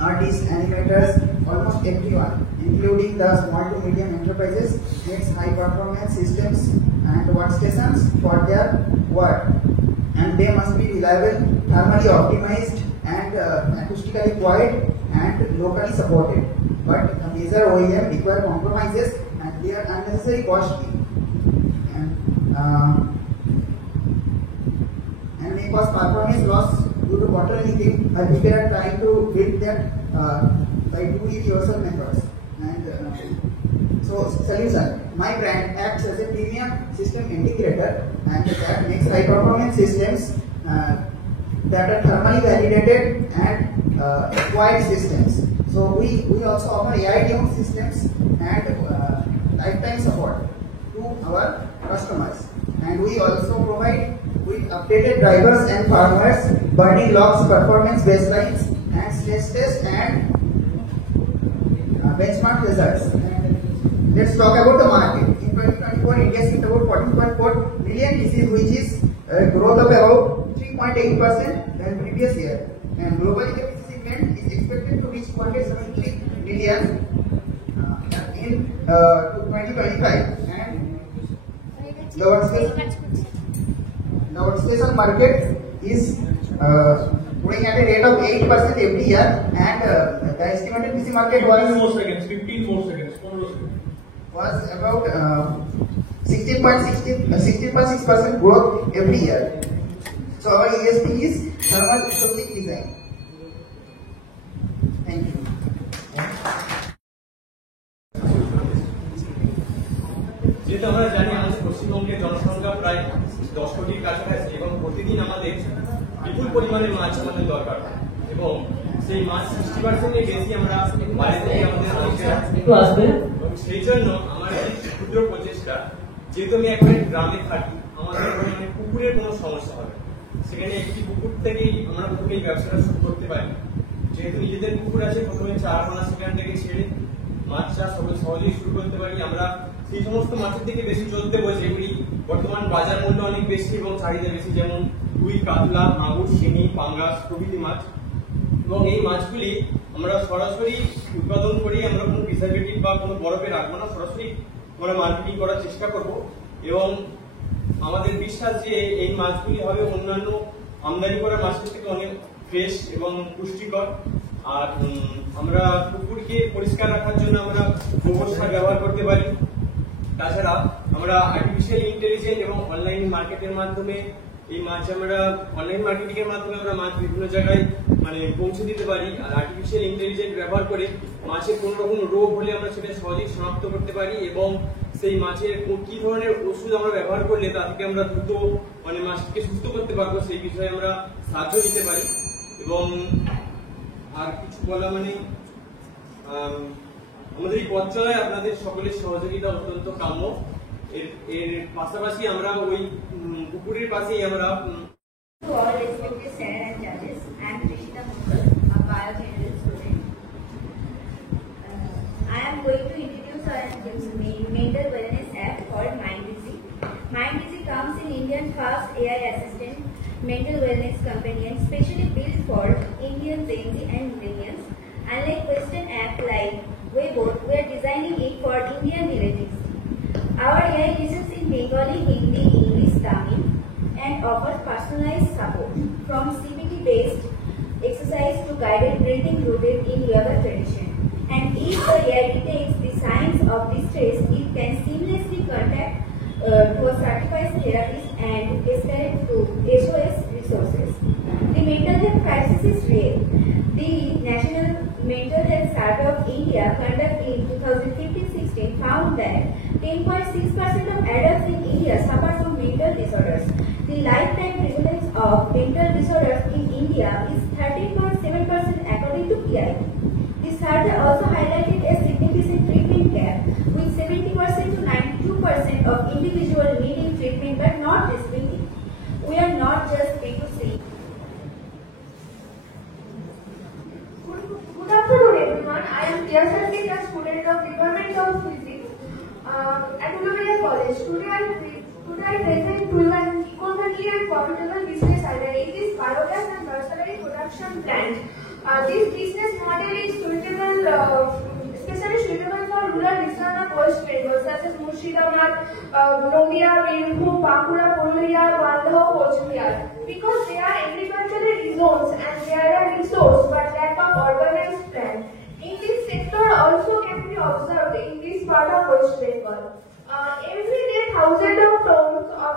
artists, animators, almost everyone, including the small to medium enterprises, needs high performance systems and workstations for their work. And they must be reliable, thermally optimized, and acoustically quiet and locally supported. But the major OEM require compromises, and they are unnecessarily costly and may cause performance loss due to bottlenecking, and people are trying to build that by do it yourself methods. And so solution, my brand acts as a premium system integrator, and that makes high performance systems that are thermally validated and quiet systems. So we also offer AI-tuned systems and lifetime support to our customers. And we also provide with updated drivers and firmwares, burning logs, performance baselines, and stress tests and benchmark results. Let's talk about the market. In 2024, India shipped about 14.4 million PCs, which is a growth of about 3.8% than previous year. And globally, the PC segment is expected to reach 273 million in 2025. And the workstation market is growing at a rate of 8% every year, and the estimated PC market was 15 more seconds. Was about 16.6% growth every year. So our ESP is thermal acoustic design. Thank you. যেহেতু আমরা জানি আমাদের পশ্চিমবঙ্গের জনসংখ্যা প্রায় 10 কোটির কাছাকাছি, এবং প্রতিদিন আমাদের বিপুল পরিমাণে মাছ আমাদের দরকার, এবং সেই মাছ 60% বেশি আমরা বাইরে থেকে আমাদের আসবে। এবং সেই জন্য আমার এই ক্ষুদ্র প্রচেষ্টা, যেহেতু আমি এখন গ্রামে থাকি, আমাদের মানে পুকুরের কোনো সমস্যা হবে, সেখানে একটি পুকুর থেকেই আমরা প্রথমে এই ব্যবসাটা শুরু করতে পারি। যেহেতু নিজেদের পুকুর আছে, প্রথমে 4 সেখান থেকে ছেড়ে মাছ চাষ সহজেই শুরু করতে পারি। আমরা সেই সমস্ত মাছের দিকে বেশি চলতে বসে, এগুলি বর্তমান বাজার মূল্য অনেক বেশি এবং চাহিদা বেশি, যেমন রুই, কাতলা, মাগুর, শিঙি, পাঙ্গাস প্রভৃতি মাছ। এবং এই মাছগুলি আমরা সরাসরি উৎপাদন করি, আমরা কোনো প্রিজারভেটিভ বা কোনো বরফে রাখবো না, সরাসরি আমরা মার্কেটিং করার চেষ্টা করব। এবং আমাদের বিশ্বাস যে এই মাছগুলি হবে অন্যান্য আমদানি করা মাছের থেকে অনেক ফ্রেশ এবং পুষ্টিকর। আর আমরা পুকুরকে পরিষ্কার রাখার জন্য আমরা গোবর সার ব্যবহার করতে পারি। তাছাড়া আমরা আর্টিফিশিয়াল ইন্টেলিজেন্স এবং অনলাইন মার্কেটের মাধ্যমে এই মাছ আমরা অনলাইন মার্কেটিং এর মাধ্যমে আমরা মাছ বিভিন্ন জায়গায় মানে পৌঁছে দিতে পারি। আর আর্টিফিশিয়াল ইন্টেলিজেন্স ব্যবহার করে মাছের কোন রকম রোগ হলে আমরা সেটা সহজেই শনাক্ত করতে পারি, এবং সেই মাছের কি ধরনের ওষুধ আমরা ব্যবহার করলে তা থেকে আমরা দ্রুত মানে মাছকে সুস্থ করতে পারবো, সেই বিষয়ে আমরা সাহায্য নিতে পারি। এবং আর কিছু বলা মানে আমাদের এই পথ চলায় আপনাদের সকলের সহযোগিতা অত্যন্ত কাম্য। এর পাশাপাশি আমরা ওই পুকুরের পাশেই আমরা To all respected sir and judges, I am Trishita Mukhar, a biochemical student. I am going to introduce our mental wellness app called MindBusy. MindBusy comes in Indian first AI assistant mental wellness companion specially built for Indian Gen Z and millennials. Unlike Western apps like Weibo, we are designing it for Indian relatives. Our AI listens in Bengali, Hindi, English, Tamil, and offers personalized support from CBT-based exercise to guided breathing rooted in yoga tradition. And if the AI detects the signs of distress, it can seamlessly contact to a certified therapist and destined to SOS resources. The mental health crisis is real. The National Mental Health Survey of India conducted in 2015-16 found that 10.6% of adults in India suffer from mental disorders. The lifetime prevalence of mental disorders in India is 13.7% according to PI. The survey also highlighted a significant treatment gap, with 70% to 92% of individuals needing treatment but not receiving it. We are not just B2C. Good afternoon, everyone. I am Priya Sharkey, a student of Department of Physics at Udupi College. Today I present to you an eco-friendly and profitable business idea. It is biogas and nursery production plant. This business model is suitable, especially suitable for rural regions of West Bengal, such as Murshidabad, Noida, Birbhum, Bankura, Purulia, Maldah, Coachbihar, because they are agricultural zones and they are a resource but lack of organized plan. In this sector also can be observed in this part of West Bengal. Every day, thousands of tons of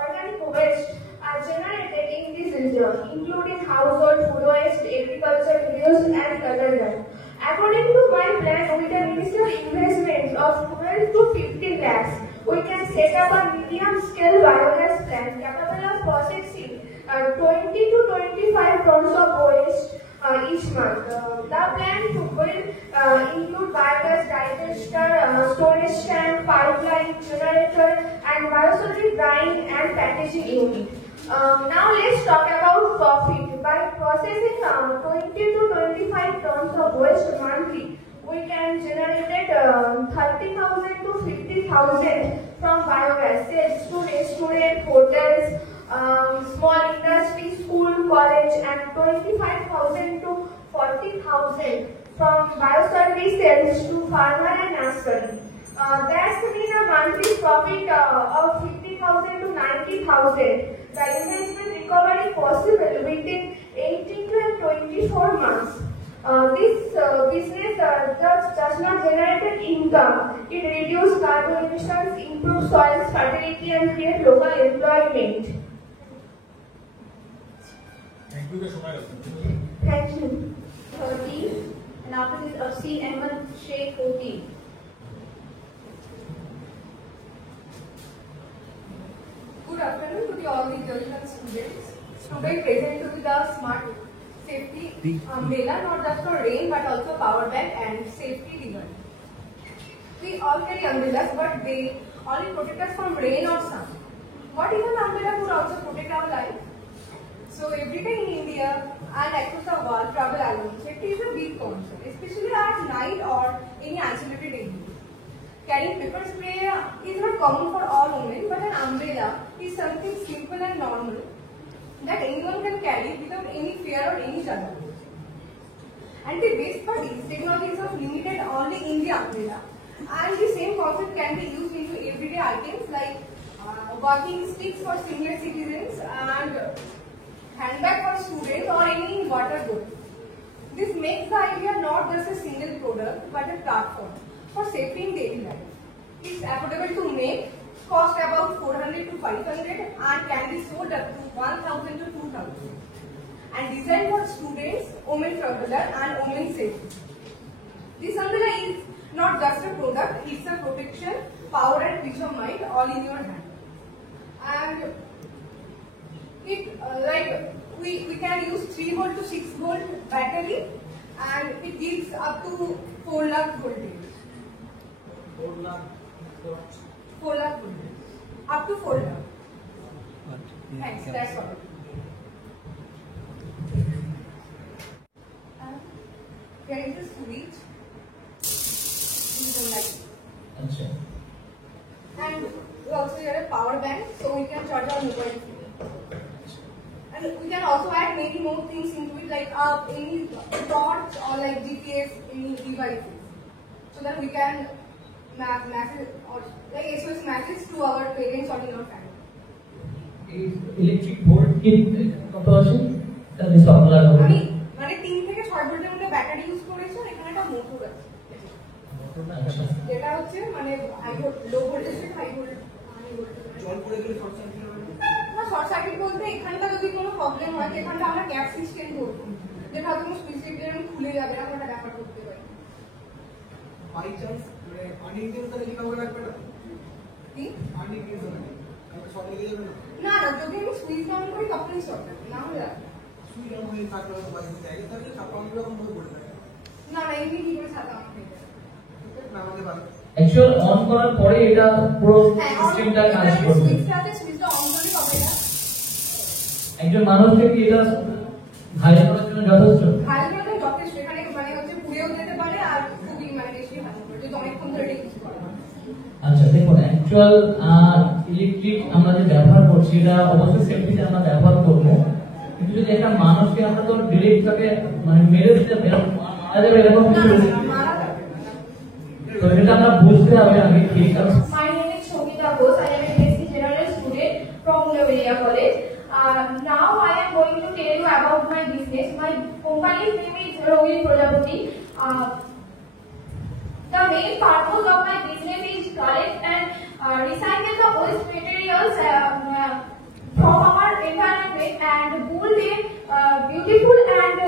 organic waste are generated in this region, including household food waste, agriculture reuse, and color. According to my plan, with an initial investment of 12 to 15 lakhs, we can set up a medium-scale biogas plant capable of processing 20 to 25 tons of waste each month. The plan will include biogas digester, storage tank, pipeline, generator, and biosolid drying and packaging unit. Now let's talk about profit. By processing 20 to 25 tons of waste monthly, we can generate 30,000 to 50,000 from biogas sales to restaurant, hotels, small industry, school, college, and 25,000 to 40,000 from bioservice sales to farmer and nursery. That's mean a monthly profit of 50,000 to 90,000. The investment recovery possible within 18 to 24 months. This business just does not generate income. It reduces carbon emissions, improves soil fertility, and creates local employment. Thank you, Thank you. 30, and after this Afseen Ahmed Sheikh 14. Good afternoon to all the girls and students. Today present to the smart safety umbrella, not just for rain but also power bank and safety ribbon. We all carry umbrellas, but they only protect us from rain or sun. What if an umbrella could also protect our life? So every day in India and across the world, travel alone. Safety is a big concern, especially at night or any isolated area. Carrying pepper spray is not common for all women, but an umbrella is something simple and normal that anyone can carry without any fear or any struggle. And the best part is, technology is not limited only in the umbrella, and the same concept can be used into everyday items like walking sticks for senior citizens and handbag for students or any water bottle. This makes the idea not just a single product but a platform for safety in daily life. It's affordable to make, cost about 400 to 500 and can be sold up to 1000 to 2000. And designed for students, women traveler and women safety. This umbrella is not just a product, it's a protection, power and peace of mind all in your hand. And it we can use 3 volt to 6 volt battery, and it gives up to 4 lakh voltage. 4 lakh voltage. Up to 4 lakh. Thanks, that's all. There is a switch. You don't like it. And we also have a power bank, so we can charge our mobile phone. And we can also add many more things into it, like any torch or like GPS, any devices, so that we can message or like SOS message to our parents or in our family. Electric board in comparison to this umbrella. আমি মানে 3 থেকে 6 ভোল্টের মধ্যে battery use করেছি, এখানে একটা মোটর আছে যেটা হচ্ছে মানে হাই ভোল্ট লো ভোল্টেজ থেকে হাই ভোল্টেজ না শর্ট সার্কিট বলতে এখানটা যদি কোনো প্রবলেম হয় এখানটা আমরা গ্যাপ সিস্টেম করবো, যেটা কোনো সুইচ খুলে যাবে আমরা একটা ব্যাপার করতে পারি। বাই চান্স মানে আনইনটেনশনাল লিখে কাউকে রাখবে না কি আনইনটেনশনাল শর্ট লিখে যাবে না? না না, যদি আমি সুইচ অন করি তখনই শর্ট থাকবে, না হলে সুইচ অন হয়ে থাকলে বাজে জায়গা থাকলে তারপর আমি রকম ভাবে বলতে পারি না না, এমনি কি করে ছাতা অন হয়ে যাবে না আমাদের বাজে অ্যাকচুয়াল অন করার পরে এটা পুরো সিস্টেমটা কাজ করবে। সুইচটাতে সুইচটা অন করলে হবে না। একজন মানুষকে কি এটা ঘায়ল করার জন্য যথেষ্ট? ঘায়ল করার যথেষ্ট, এখানে মানে হচ্ছে পুড়েও যেতে পারে আর খুবই মানে বেশি হাত করে যদি অনেকক্ষণ ধরে ইউজ করা হয়। আচ্ছা দেখুন, অ্যাকচুয়াল ইলেকট্রিক আমরা যে ব্যবহার করছি এটা অবশ্যই সেফটিতে আমরা ব্যবহার করবো, কিন্তু যদি একটা মানুষকে আমরা তো ডিরেক্ট ভাবে মানে মেরে দিতে মারা যাবে এরকম কিছু, তো এটা আমরা বুঝতে হবে আগে ঠিক আছে। My name is Shobita Bose. I am a BSc General student from Uluberia College. Now I am going to tell you about my business. My company's name is Rovin Prajapati. The main purpose of my business is collect and recycle the waste materials from our environment and build a beautiful and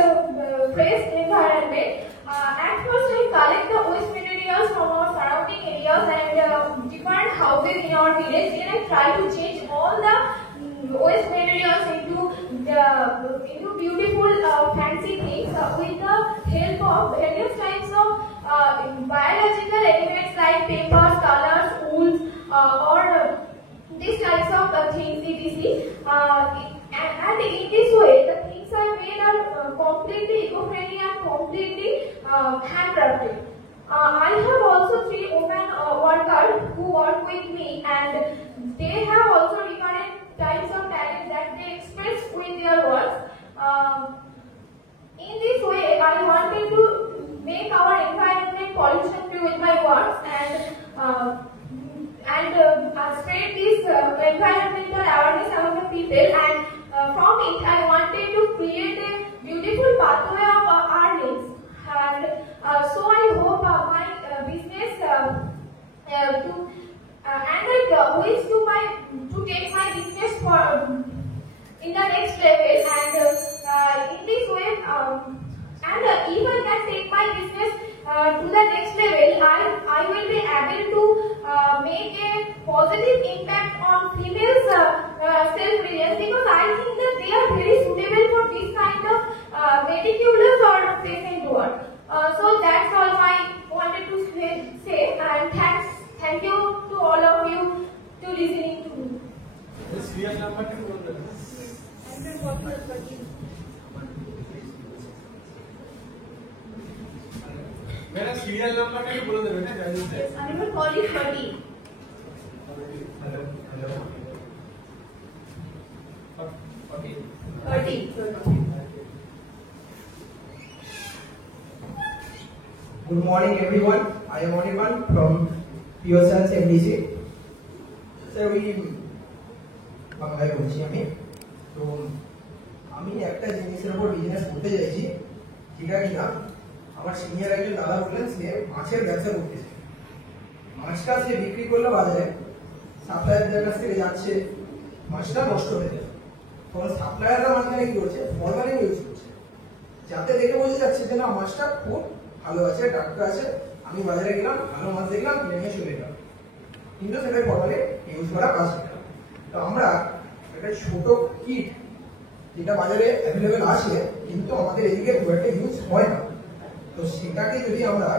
fresh environment. At first, I collect the waste materials from our surrounding areas and different houses in our village. Then I try to change all the waste materials into beautiful fancy things with the help of various types of biological elements like papers, colors, wools, or these types of things etc. And in this way, the things are made are completely eco-friendly and completely handcrafted. I have also 3 women workers who work with me, and they have also different types of talent that they express with their works. In this way, I wanted to make our environment pollution-free with my works and spread this environmental awareness among the people. And from it, I wanted to create a beautiful pathway of earnings. And so I hope my business wish to take my business for in the next level, and in this way, and if I can take my business to the next level, I will be able to make a positive impact on females' self-reliance, because I think that they are very suitable for this kind of meticulous or patient work. So that's all I wanted to say, and thank you to all of you to listening to me. serial number কি বলবেন? मेरा serial number का बोल दे बेटा जल्दी से। I will call you 30. Okay. 30. Good morning everyone. I am Anirban from Pure Science MDC. Sir, we বাংলায় বলছি আমি। তো আমি একটা জিনিসের উপর বিজনেস করতে চাইছি, যেটা কিনা আমার সিনিয়র একজন দাদা বললেন সে মাছের ব্যবসা করতেছে। মাছটা সে বিক্রি করলো বাজারে, সাপ্লায়ারদের কাছ থেকে যাচ্ছে, মাছটা নষ্ট হয়ে যায়। তখন সাপ্লায়াররা মাঝখানে কি করছে, ফরমালিন ইউজ করছে, যাতে দেখে বোঝা যাচ্ছে যে না মাছটা খুব ভালো আছে, টাটকা আছে। আমি বাজারে গেলাম, ভালো মাছ দেখলাম, কিনে নিয়ে চলে গেলাম, কিন্তু সেটা ফরমালিন ইউজ করা আছে। তো আমরা একটা ছোট কিট যেটা বাজারে অ্যাভেলেবেল আছে, কিন্তু আমাদের এদিকে খুব একটা ইউজ হয় না, তো সেটাকে যদি আমরা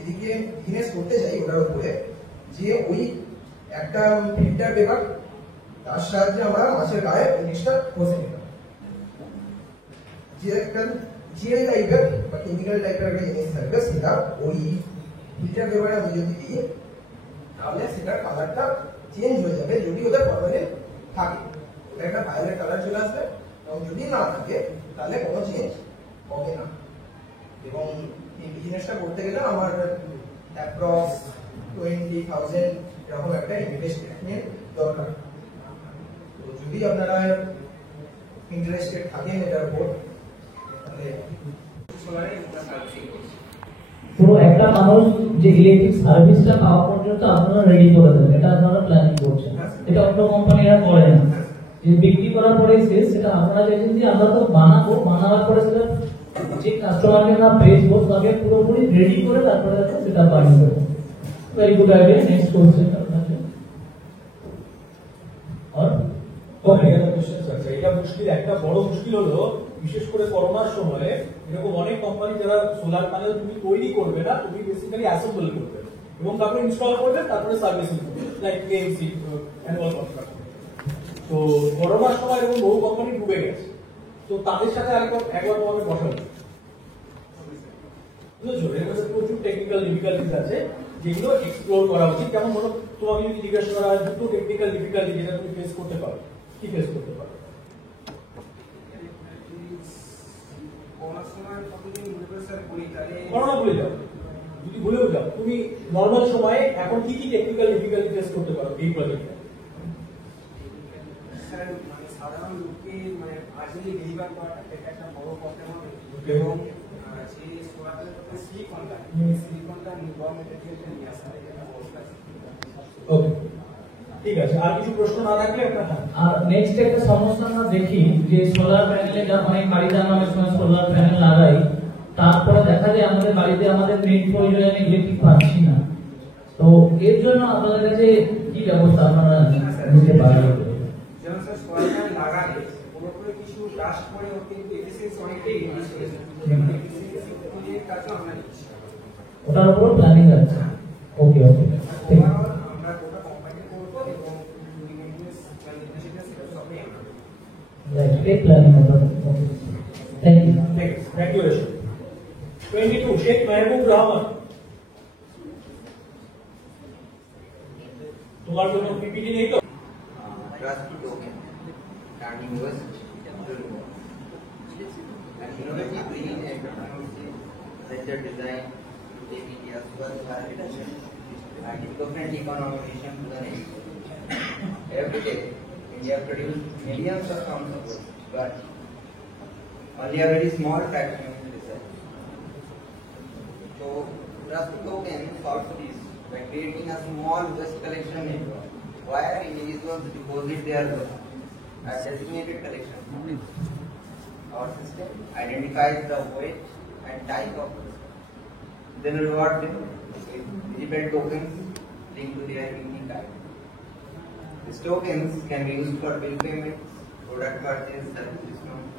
এদিকে বিজনেস করতে চাই ওটার উপরে, যে ওই একটা ফিল্টার পেপার তার সাহায্যে আমরা মাছের গায়ে জিনিসটা ঘষে নিলাম, যে একটা জেল টাইপের বা কেমিক্যাল টাইপের একটা জিনিস থাকবে, সেটা ওই ফিল্টার পেপারে আমি যদি দিই তাহলে সেটার কালারটা চেঞ্জ হয়ে যাবে। যদি ওদের ফরমালিন থাকে ওটা একটা ভায়োলেট কালার চলে আসবে, এবং যদি না থাকে তাহলে কোনো চেঞ্জ হবে না। এবং এই বিজনেসটা করতে গেলে আমার অ্যাপ্রক্স 20,000 এরকম একটা ইনভেস্টমেন্ট দরকার। তো যদি আপনারা ইন্টারেস্টেড থাকেন এটার উপর, তাহলে তো একটা মানুষ যে ইলেকট্রিক সার্ভিসটা পাওয়া পর্যন্ত আপনারা রেডি করে দেবেন, এটা আপনারা প্ল্যানিং করছেন। এটা অন্য কোম্পানিরা করে না, যে বিক্রি করার পরে শেষ, সেটা আপনারা চাইছেন যে আমরা তো বানাবো, বানাবার পরে সেটা যে কাস্টমারকে আমরা বেচবো তাকে পুরোপুরি রেডি করে তারপরে সেটা বানিয়ে দেবো। Very good idea. Next question আপনাদের। আর এটা মুশকিল, একটা বড় মুশকিল হলো বিশেষ করে করোনার সময়ে এরকম অনেক কোম্পানি যারা সোলার প্যানেল তুমি তৈরি করবে না, তুমি বেসিক্যালি অ্যাসেম্বল করবে এবং তারপরে ইনস্টল করবে, তারপরে সার্ভিসিং করবে, লাইক এএমসি অ্যানুয়াল কন্ট্রাক্ট। তো করোনার সময় এরকম বহু কোম্পানি ডুবে গেছে, তো তাদের সাথে একবার তোমাকে বসাবো, বুঝেছো? এর মধ্যে প্রচুর টেকনিক্যাল ডিফিকাল্টিজ আছে যেগুলো এক্সপ্লোর করা উচিত। যেমন ধরো তোমাকে যদি জিজ্ঞাসা করা হয় দুটো টেকনিক্যাল ডিফিকাল্টি যেটা তুমি ফেস করতে পারো, কি ফেস করতে পারো? করোনা ভুলে যাও, যদি ভুলেও যাও তুমি নর্মাল সময়ে এখন কি কি টেকনিক্যাল ডিফিকাল্টি ফেস করতে পারো এই প্রজেক্টে? সাধারণ লোককে মানে আর্জেন্টলি ডেলিভার করাটা এটা একটা বড় প্রবলেম হবে এবং সেই সোলারের সিলিকনটা র মেটেরিয়ালটা নিয়ে আসা এটা অবস্থা। ওকে, ঠিক আছে। আর কিছু প্রশ্ন না থাকলে আর নেক্সট একটা সমস্যা আমরা দেখি যে সোলার প্যানেলে অনেক বাড়িতে আমরা অনেক সময় সোলার প্যানেল লাগাই, তারপরে দেখা যায় আমাদের বাড়িতে আমাদের মেইন প্রয়োজনে ইলেকট্রিক পাচ্ছি না। তো এর জন্য আপনাদের কাছে কি ব্যবস্থা আপনারা নিতে পারেন? যেমন স্যার সোলার প্যানেল লাগালে পুরোপুরি কিছু ব্রাশ করে ওর কিন্তু এফিসিয়েন্সি অনেকটাই ইনক্রিজ হয়ে যায়, এফিসিয়েন্সি কাজও আমরা নিচ্ছি, ওটার উপর প্ল্যানিং আছে। ওকে ওকে, আমরা গোটা কোম্পানি করবো এবং মেইনটেনেন্স সবই আমরা রাইট, এই প্ল্যানিং আছে। Thank you. থ্যাংক ইউ রেশন। 22 শেখ মেহবুব রহমান, তোমার কোনো পিপিটি নেই তো? Trust token, turning waste to reward. An innovative green technology, sector design, take India's first reduction and eco-friendly economization to the nation. Every day, India produces millions of tons of waste, but only a very small fraction is recycled. So, Trust token solves this by creating a small waste collection network where individuals deposit their waste at designated collection points. Our system identifies the weight and type of waste, then reward them with digital tokens linked to their unique ID. These tokens can be used for bill payments, product purchase, service discounts.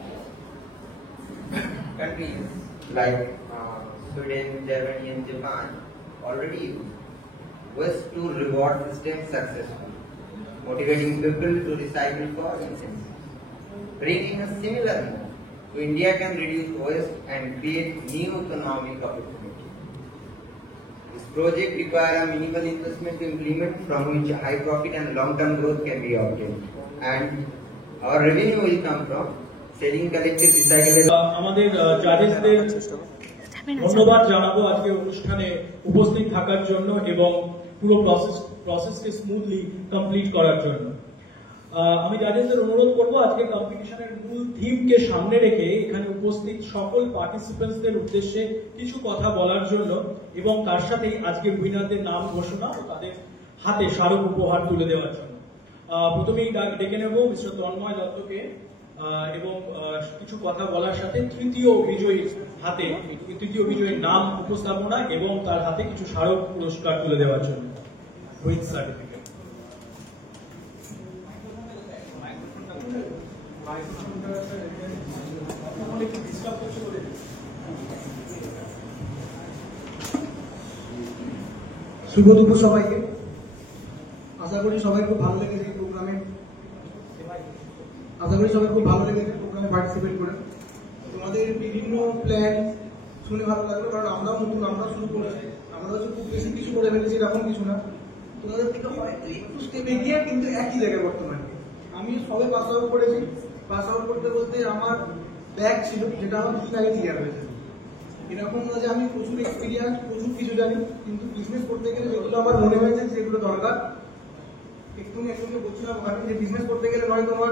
Countries like Sweden, Germany, and Japan already use waste to reward system successfully, motivating people to recycle for incentives. Bringing a similar move to India can reduce waste and create new economic opportunities. This project requires a minimal investment to implement, from which high profit and long-term growth can be obtained. And our revenue will come from selling collected recyclable. আমাদের জাজেসদের ধন্যবাদ জানাবো আজকে অনুষ্ঠানে উপস্থিত থাকার জন্য এবং পুরো প্রসেসকে স্মুথলি কমপ্লিট করার জন্য। আমি জাজেসদের অনুরোধ করব আজকে কম্পিটিশনের মূল থিমকে সামনে রেখে এখানে উপস্থিত সকল পার্টিসিপেন্টসদের উদ্দেশ্যে কিছু কথা বলার জন্য এবং তার সাথেই আজকে উইনারদের নাম ঘোষণা ও তাদের হাতে স্মারক উপহার তুলে দেওয়ার জন্য। প্রথমেই ডেকে নেব মিস্টার তন্ময় দত্তকে এবং কিছু কথা বলার সাথে তৃতীয় বিজয়ীর নাম উপস্থাপনা এবং তার হাতে কিছু স্মারক পুরস্কার তুলে দেওয়ার জন্য উইথ সার্টিফিকেট। শুভ দুপুর সবাইকে। আশা করি সবাই খুব ভালো লেগেছে প্রোগ্রামে পার্টিসিপেট করে। তোমাদের বিভিন্ন প্ল্যান শুনে ভালো লাগলো, কারণ আমরাও নতুন, আমরা শুরু করেছি, আমরা হচ্ছে খুব বেশি কিছু করে ফেলেছি এরকম কিছু না। তোমাদের থেকে হয়তো একটু স্টেপ এগিয়ে কিন্তু একই জায়গায় বর্তমানে। আমি সবে পাস আউট করেছি, পাস আউট করতে বলতে আমার ব্যাগ ছিল যেটা আমার 2 দিন আগে ক্লিয়ার হয়েছে। এরকম না যে আমি প্রচুর এক্সপিরিয়েন্স, প্রচুর কিছু জানি, কিন্তু বিজনেস করতে গেলে যেগুলো আমার মনে হয়েছে যেগুলো দরকার, একটুখানি বলছিলাম ওখানে যে বিজনেস করতে গেলে নয় তোমার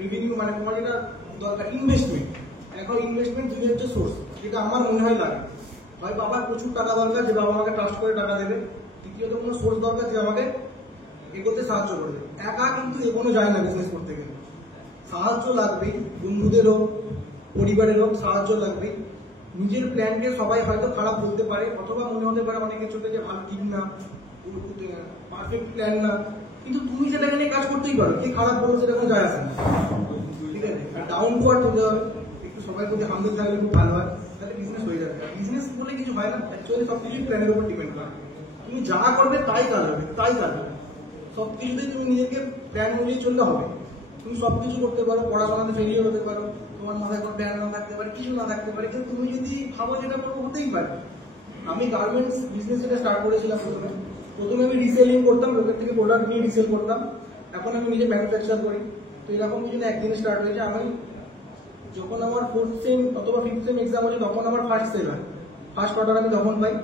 রেভিনিউ, মানে তোমার যেটা দরকার ইনভেস্টমেন্ট, এখন ইনভেস্টমেন্ট দুই হচ্ছে সোর্স, যেটা আমার মনে হয় লাগে। হয় বাবার প্রচুর টাকা দরকার যে বাবা আমাকে ট্রাস্ট করে টাকা দেবে, দ্বিতীয়ত কোনো সোর্স দরকার যে আমাকে এগোতে সাহায্য করবে। একা কিন্তু এগোনো যায় না বিজনেস করতে গেলে, সাহায্য লাগবেই, বন্ধুদের হোক পরিবারের হোক সাহায্য লাগবেই। নিজের প্ল্যানকে সবাই হয়তো খারাপ বলতে পারে অথবা মনে হতে পারে অনেকের চোখে যে ভালো ঠিক না, পারফেক্ট প্ল্যান না, কিন্তু তুমি সেটাকে নিয়ে কাজ করতেই পারো, কি খারাপ বলছে সেটা কোনো যায় আসে না, ঠিক আছে? ডাউন টু আর্থ হতে হবে, একটু সবাই প্রতি হামদর্দ থাকলে খুব ভালো হয়, তাহলে বিজনেস হয়ে যাবে। বিজনেস বলে কিছু হয় না, অ্যাকচুয়ালি সবকিছুই প্ল্যানের উপর ডিপেন্ড করে। তুমি যা করবে তাই কাজ হবে, তাই কাজ হবে। সবকিছুতেই তুমি নিজেকে প্ল্যান অনুযায়ী চলতে হবে। তুমি সবকিছু করতে পারো, পড়াশোনাতে ফেলিয়ার হতে পারো, তোমার মাথায় কোনো প্ল্যান না থাকতে পারে, কিছু না থাকতে পারে, কিন্তু তুমি যদি ভাবো যেটা করবো হতেই পারে। আমি গার্মেন্টস বিজনেস এটা স্টার্ট করেছিলাম প্রথমে আমি রিসেলিং করতাম, লোকের থেকে প্রোডাক্ট নিয়ে রিসেল করতাম, এখন আমি নিজে ম্যানুফ্যাকচার করি। তো এরকম কিছু না একদিনে স্টার্ট হয়েছে। আমি যখন আমার 4th সেম অথবা 5th সেম এক্সাম হচ্ছে তখন আমার ফার্স্ট সেল হয়, ফার্স্ট অর্ডার আমি তখন পাই।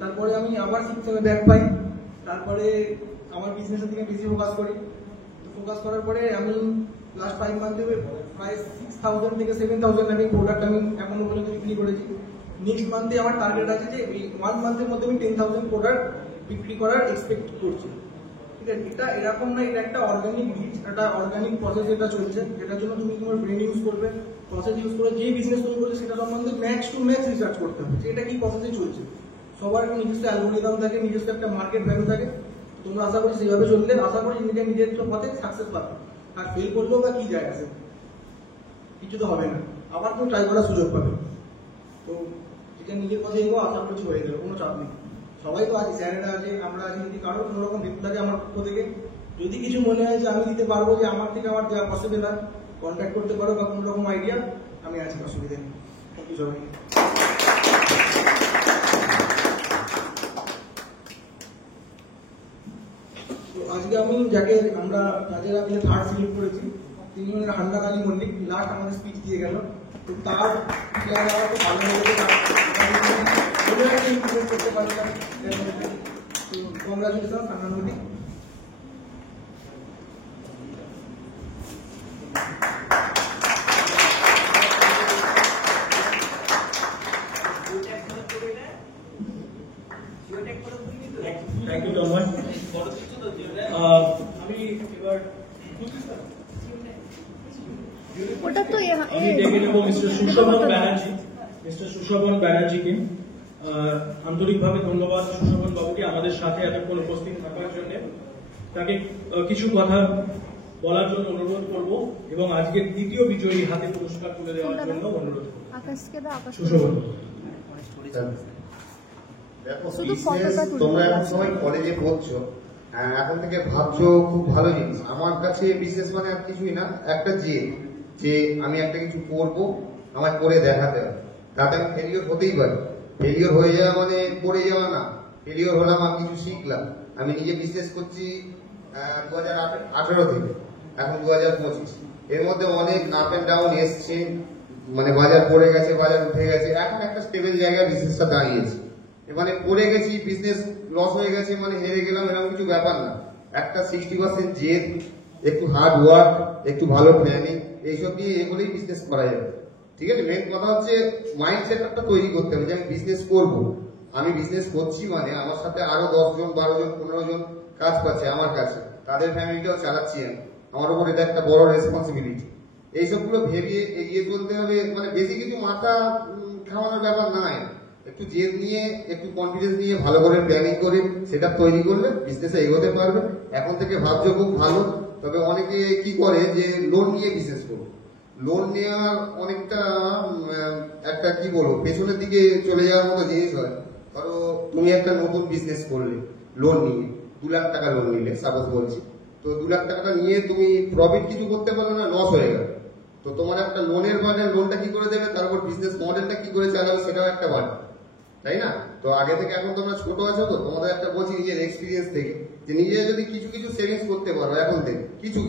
তারপরে আমি আবার 6th সেমে ব্যাক পাই, তারপরে আমার বিজনেসের দিকে বেশি ফোকাস করি। ফোকাস করার পরে আমি লাস্ট 5 মান্থে প্রায় 6000 থেকে 7000 আমি প্রোডাক্ট আমি এখনো পর্যন্ত বিক্রি করেছি। নেক্সট মান্থে আমার টার্গেট আছে যে এই 1 মান্থের মধ্যে আমি 10,000 প্রোডাক্ট বিক্রি করার এক্সপেক্ট করছি, ঠিক আছে? এটা এরকম না, এটা একটা অর্গানিক রিচ, একটা অর্গানিক প্রসেস এটা চলছে, এটার জন্য তুমি তোমার ব্রেন ইউজ করবে, প্রসেস ইউজ করে যে বিজনেস তুমি করছো সেটা সম্বন্ধে ম্যাক্স টু ম্যাক্স রিসার্চ করতে হবে যে এটা কি প্রসেসে চলছে। সবার একটা নিজস্ব অ্যালগোরিদম থাকে, নিজস্ব একটা মার্কেট ভ্যালু থাকে। তোমরা আশা করি সেইভাবে চললে আশা করি নিজের পথে সাকসেস পাবে। আর ফেল করলেও বা কি যায় আছে, কিছু তো হবে না, আবার তুমি ট্রাই করার সুযোগ পাবে। তো যেটা নিজের পথে এগো, আশা করছি হয়ে যাবে, কোনো চাপ নেই। সবাই তো আছে, স্যারেরা আছে, আমরা আছি। যদি কারো কোনো রকম হেল্প থাকে আমার পক্ষ থেকে, যদি কিছু মনে হয় যে আমি দিতে পারবো, যে আমার থেকে আমার দেওয়া পসিবল হয়, কন্ট্যাক্ট করতে পারো, বা কোনো রকম আইডিয়া আমি আছি, অসুবিধা নেই। থ্যাংক ইউ সবাই। আজকে আমি যাদের আমি থার্ড সিলেক্ট করেছি তিনি হলেন হান্নান আলী মল্লিক, লাস্ট আমাদের স্পিচ দিয়ে গেল। তো তার প্ল্যান আমার খুব ভালো লেগেছে, করতে পারলাম। Congratulation Hannan Mallick. Thank you Tanmoy. আমি এবার আমি ডেকে নেব মিস্টার সুশোভন ব্যানার্জিকে। আন্তরিকভাবে ধন্যবাদ সুশোভন বাবুকে আমাদের সাথে এতক্ষণ উপস্থিত থাকার জন্য। তাকে কিছু কথা বলার জন্য অনুরোধ করব এবং আজকের দ্বিতীয় বিজয়ী হাতে পুরস্কার তুলে দেওয়ার জন্য অনুরোধ করব। সুশোভন, দেখো তোমরা এখন সবাই কলেজে পড়ছো, এখন থেকে ভাবছো খুব ভালো জিনিস। আমার কাছে বিশেষ মানে আর কিছুই না, একটা যে আমি একটা কিছু করবো, আমার করে দেখাতে হবে। তাতে আমি ফেলিওর হতেই পারি, ফেলিওর হয়ে যাওয়া মানে পড়ে যাওয়া না, ফেলিওর হলাম আমি কিছু শিখলাম। আমি নিজে বিজনেস করছি 2018 থেকে এখন 2025, এর মধ্যে অনেক আপ এন্ড ডাউন এসছে, মানে বাজার পড়ে গেছে, বাজার উঠে গেছে, এখন একটা স্টেবল জায়গায় বিজনেসটা দাঁড়িয়েছে। মানে পড়ে গেছি, বিজনেস লস হয়ে গেছে মানে হেরে গেলাম, এরকম কিছু ব্যাপার না। একটা 60% জেদ, একটু হার্ড ওয়ার্ক, একটু ভালো প্ল্যানিং, এইসব দিয়ে এগুলোই বিজনেস করা যাবে, ঠিক আছে? মেন কথা হচ্ছে মাইন্ড সেটআপটা তৈরি করতে হবে যে আমি বিজনেস করবো, আমি বিজনেস করছি মানে আমার সাথে আরো 10 জন 12 জন 15 জন কাজ পাচ্ছে আমার কাছে, তাদের ফ্যামিলিটাও চালাচ্ছি আমি, আমার উপর এটা একটা বড় রেসপন্সিবিলিটি। এইসবগুলো ভেবে এগিয়ে চলতে হবে। মানে বেশি কিছু মাথা খাওয়ানোর ব্যাপার নয়, একটু জেদ নিয়ে, একটু কনফিডেন্স নিয়ে ভালো করে প্ল্যানিং করে সেটা তৈরি করলে বিজনেসে এগোতে পারবে। এখন থেকে ভাবছো খুব ভালো, তবে অনেকে কি করে যে লোন নিয়ে বিজনেস করবে, লোন নেওয়ার অনেকটা একটা কি বলবো পেছনের দিকে চলে যাওয়ার মতো জিনিস হয়। ধরো তুমি একটা নতুন বিজনেস করলে, লোন নিয়ে 2 লাখ টাকা লোন নিলে সাপোজ বলছি, তো 2 লাখ টাকাটা নিয়ে তুমি প্রফিট কিছু করতে পারলে না, লস হয়ে গেল। তো তোমার একটা লোনের বাজার, লোনটা কি করে দেবে, তারপর বিজনেস মডেলটা কি করে চালাবে সেটাও একটা বাজার, তাই না? তো আগে থেকে এখন তোমরা ছোট আছো, তো তোমাদের একটা বলছি নিজের এক্সপিরিয়েন্স থেকে যে নিজে যদি কিছু সেভিংস করতে পারো এখন থেকে কিছু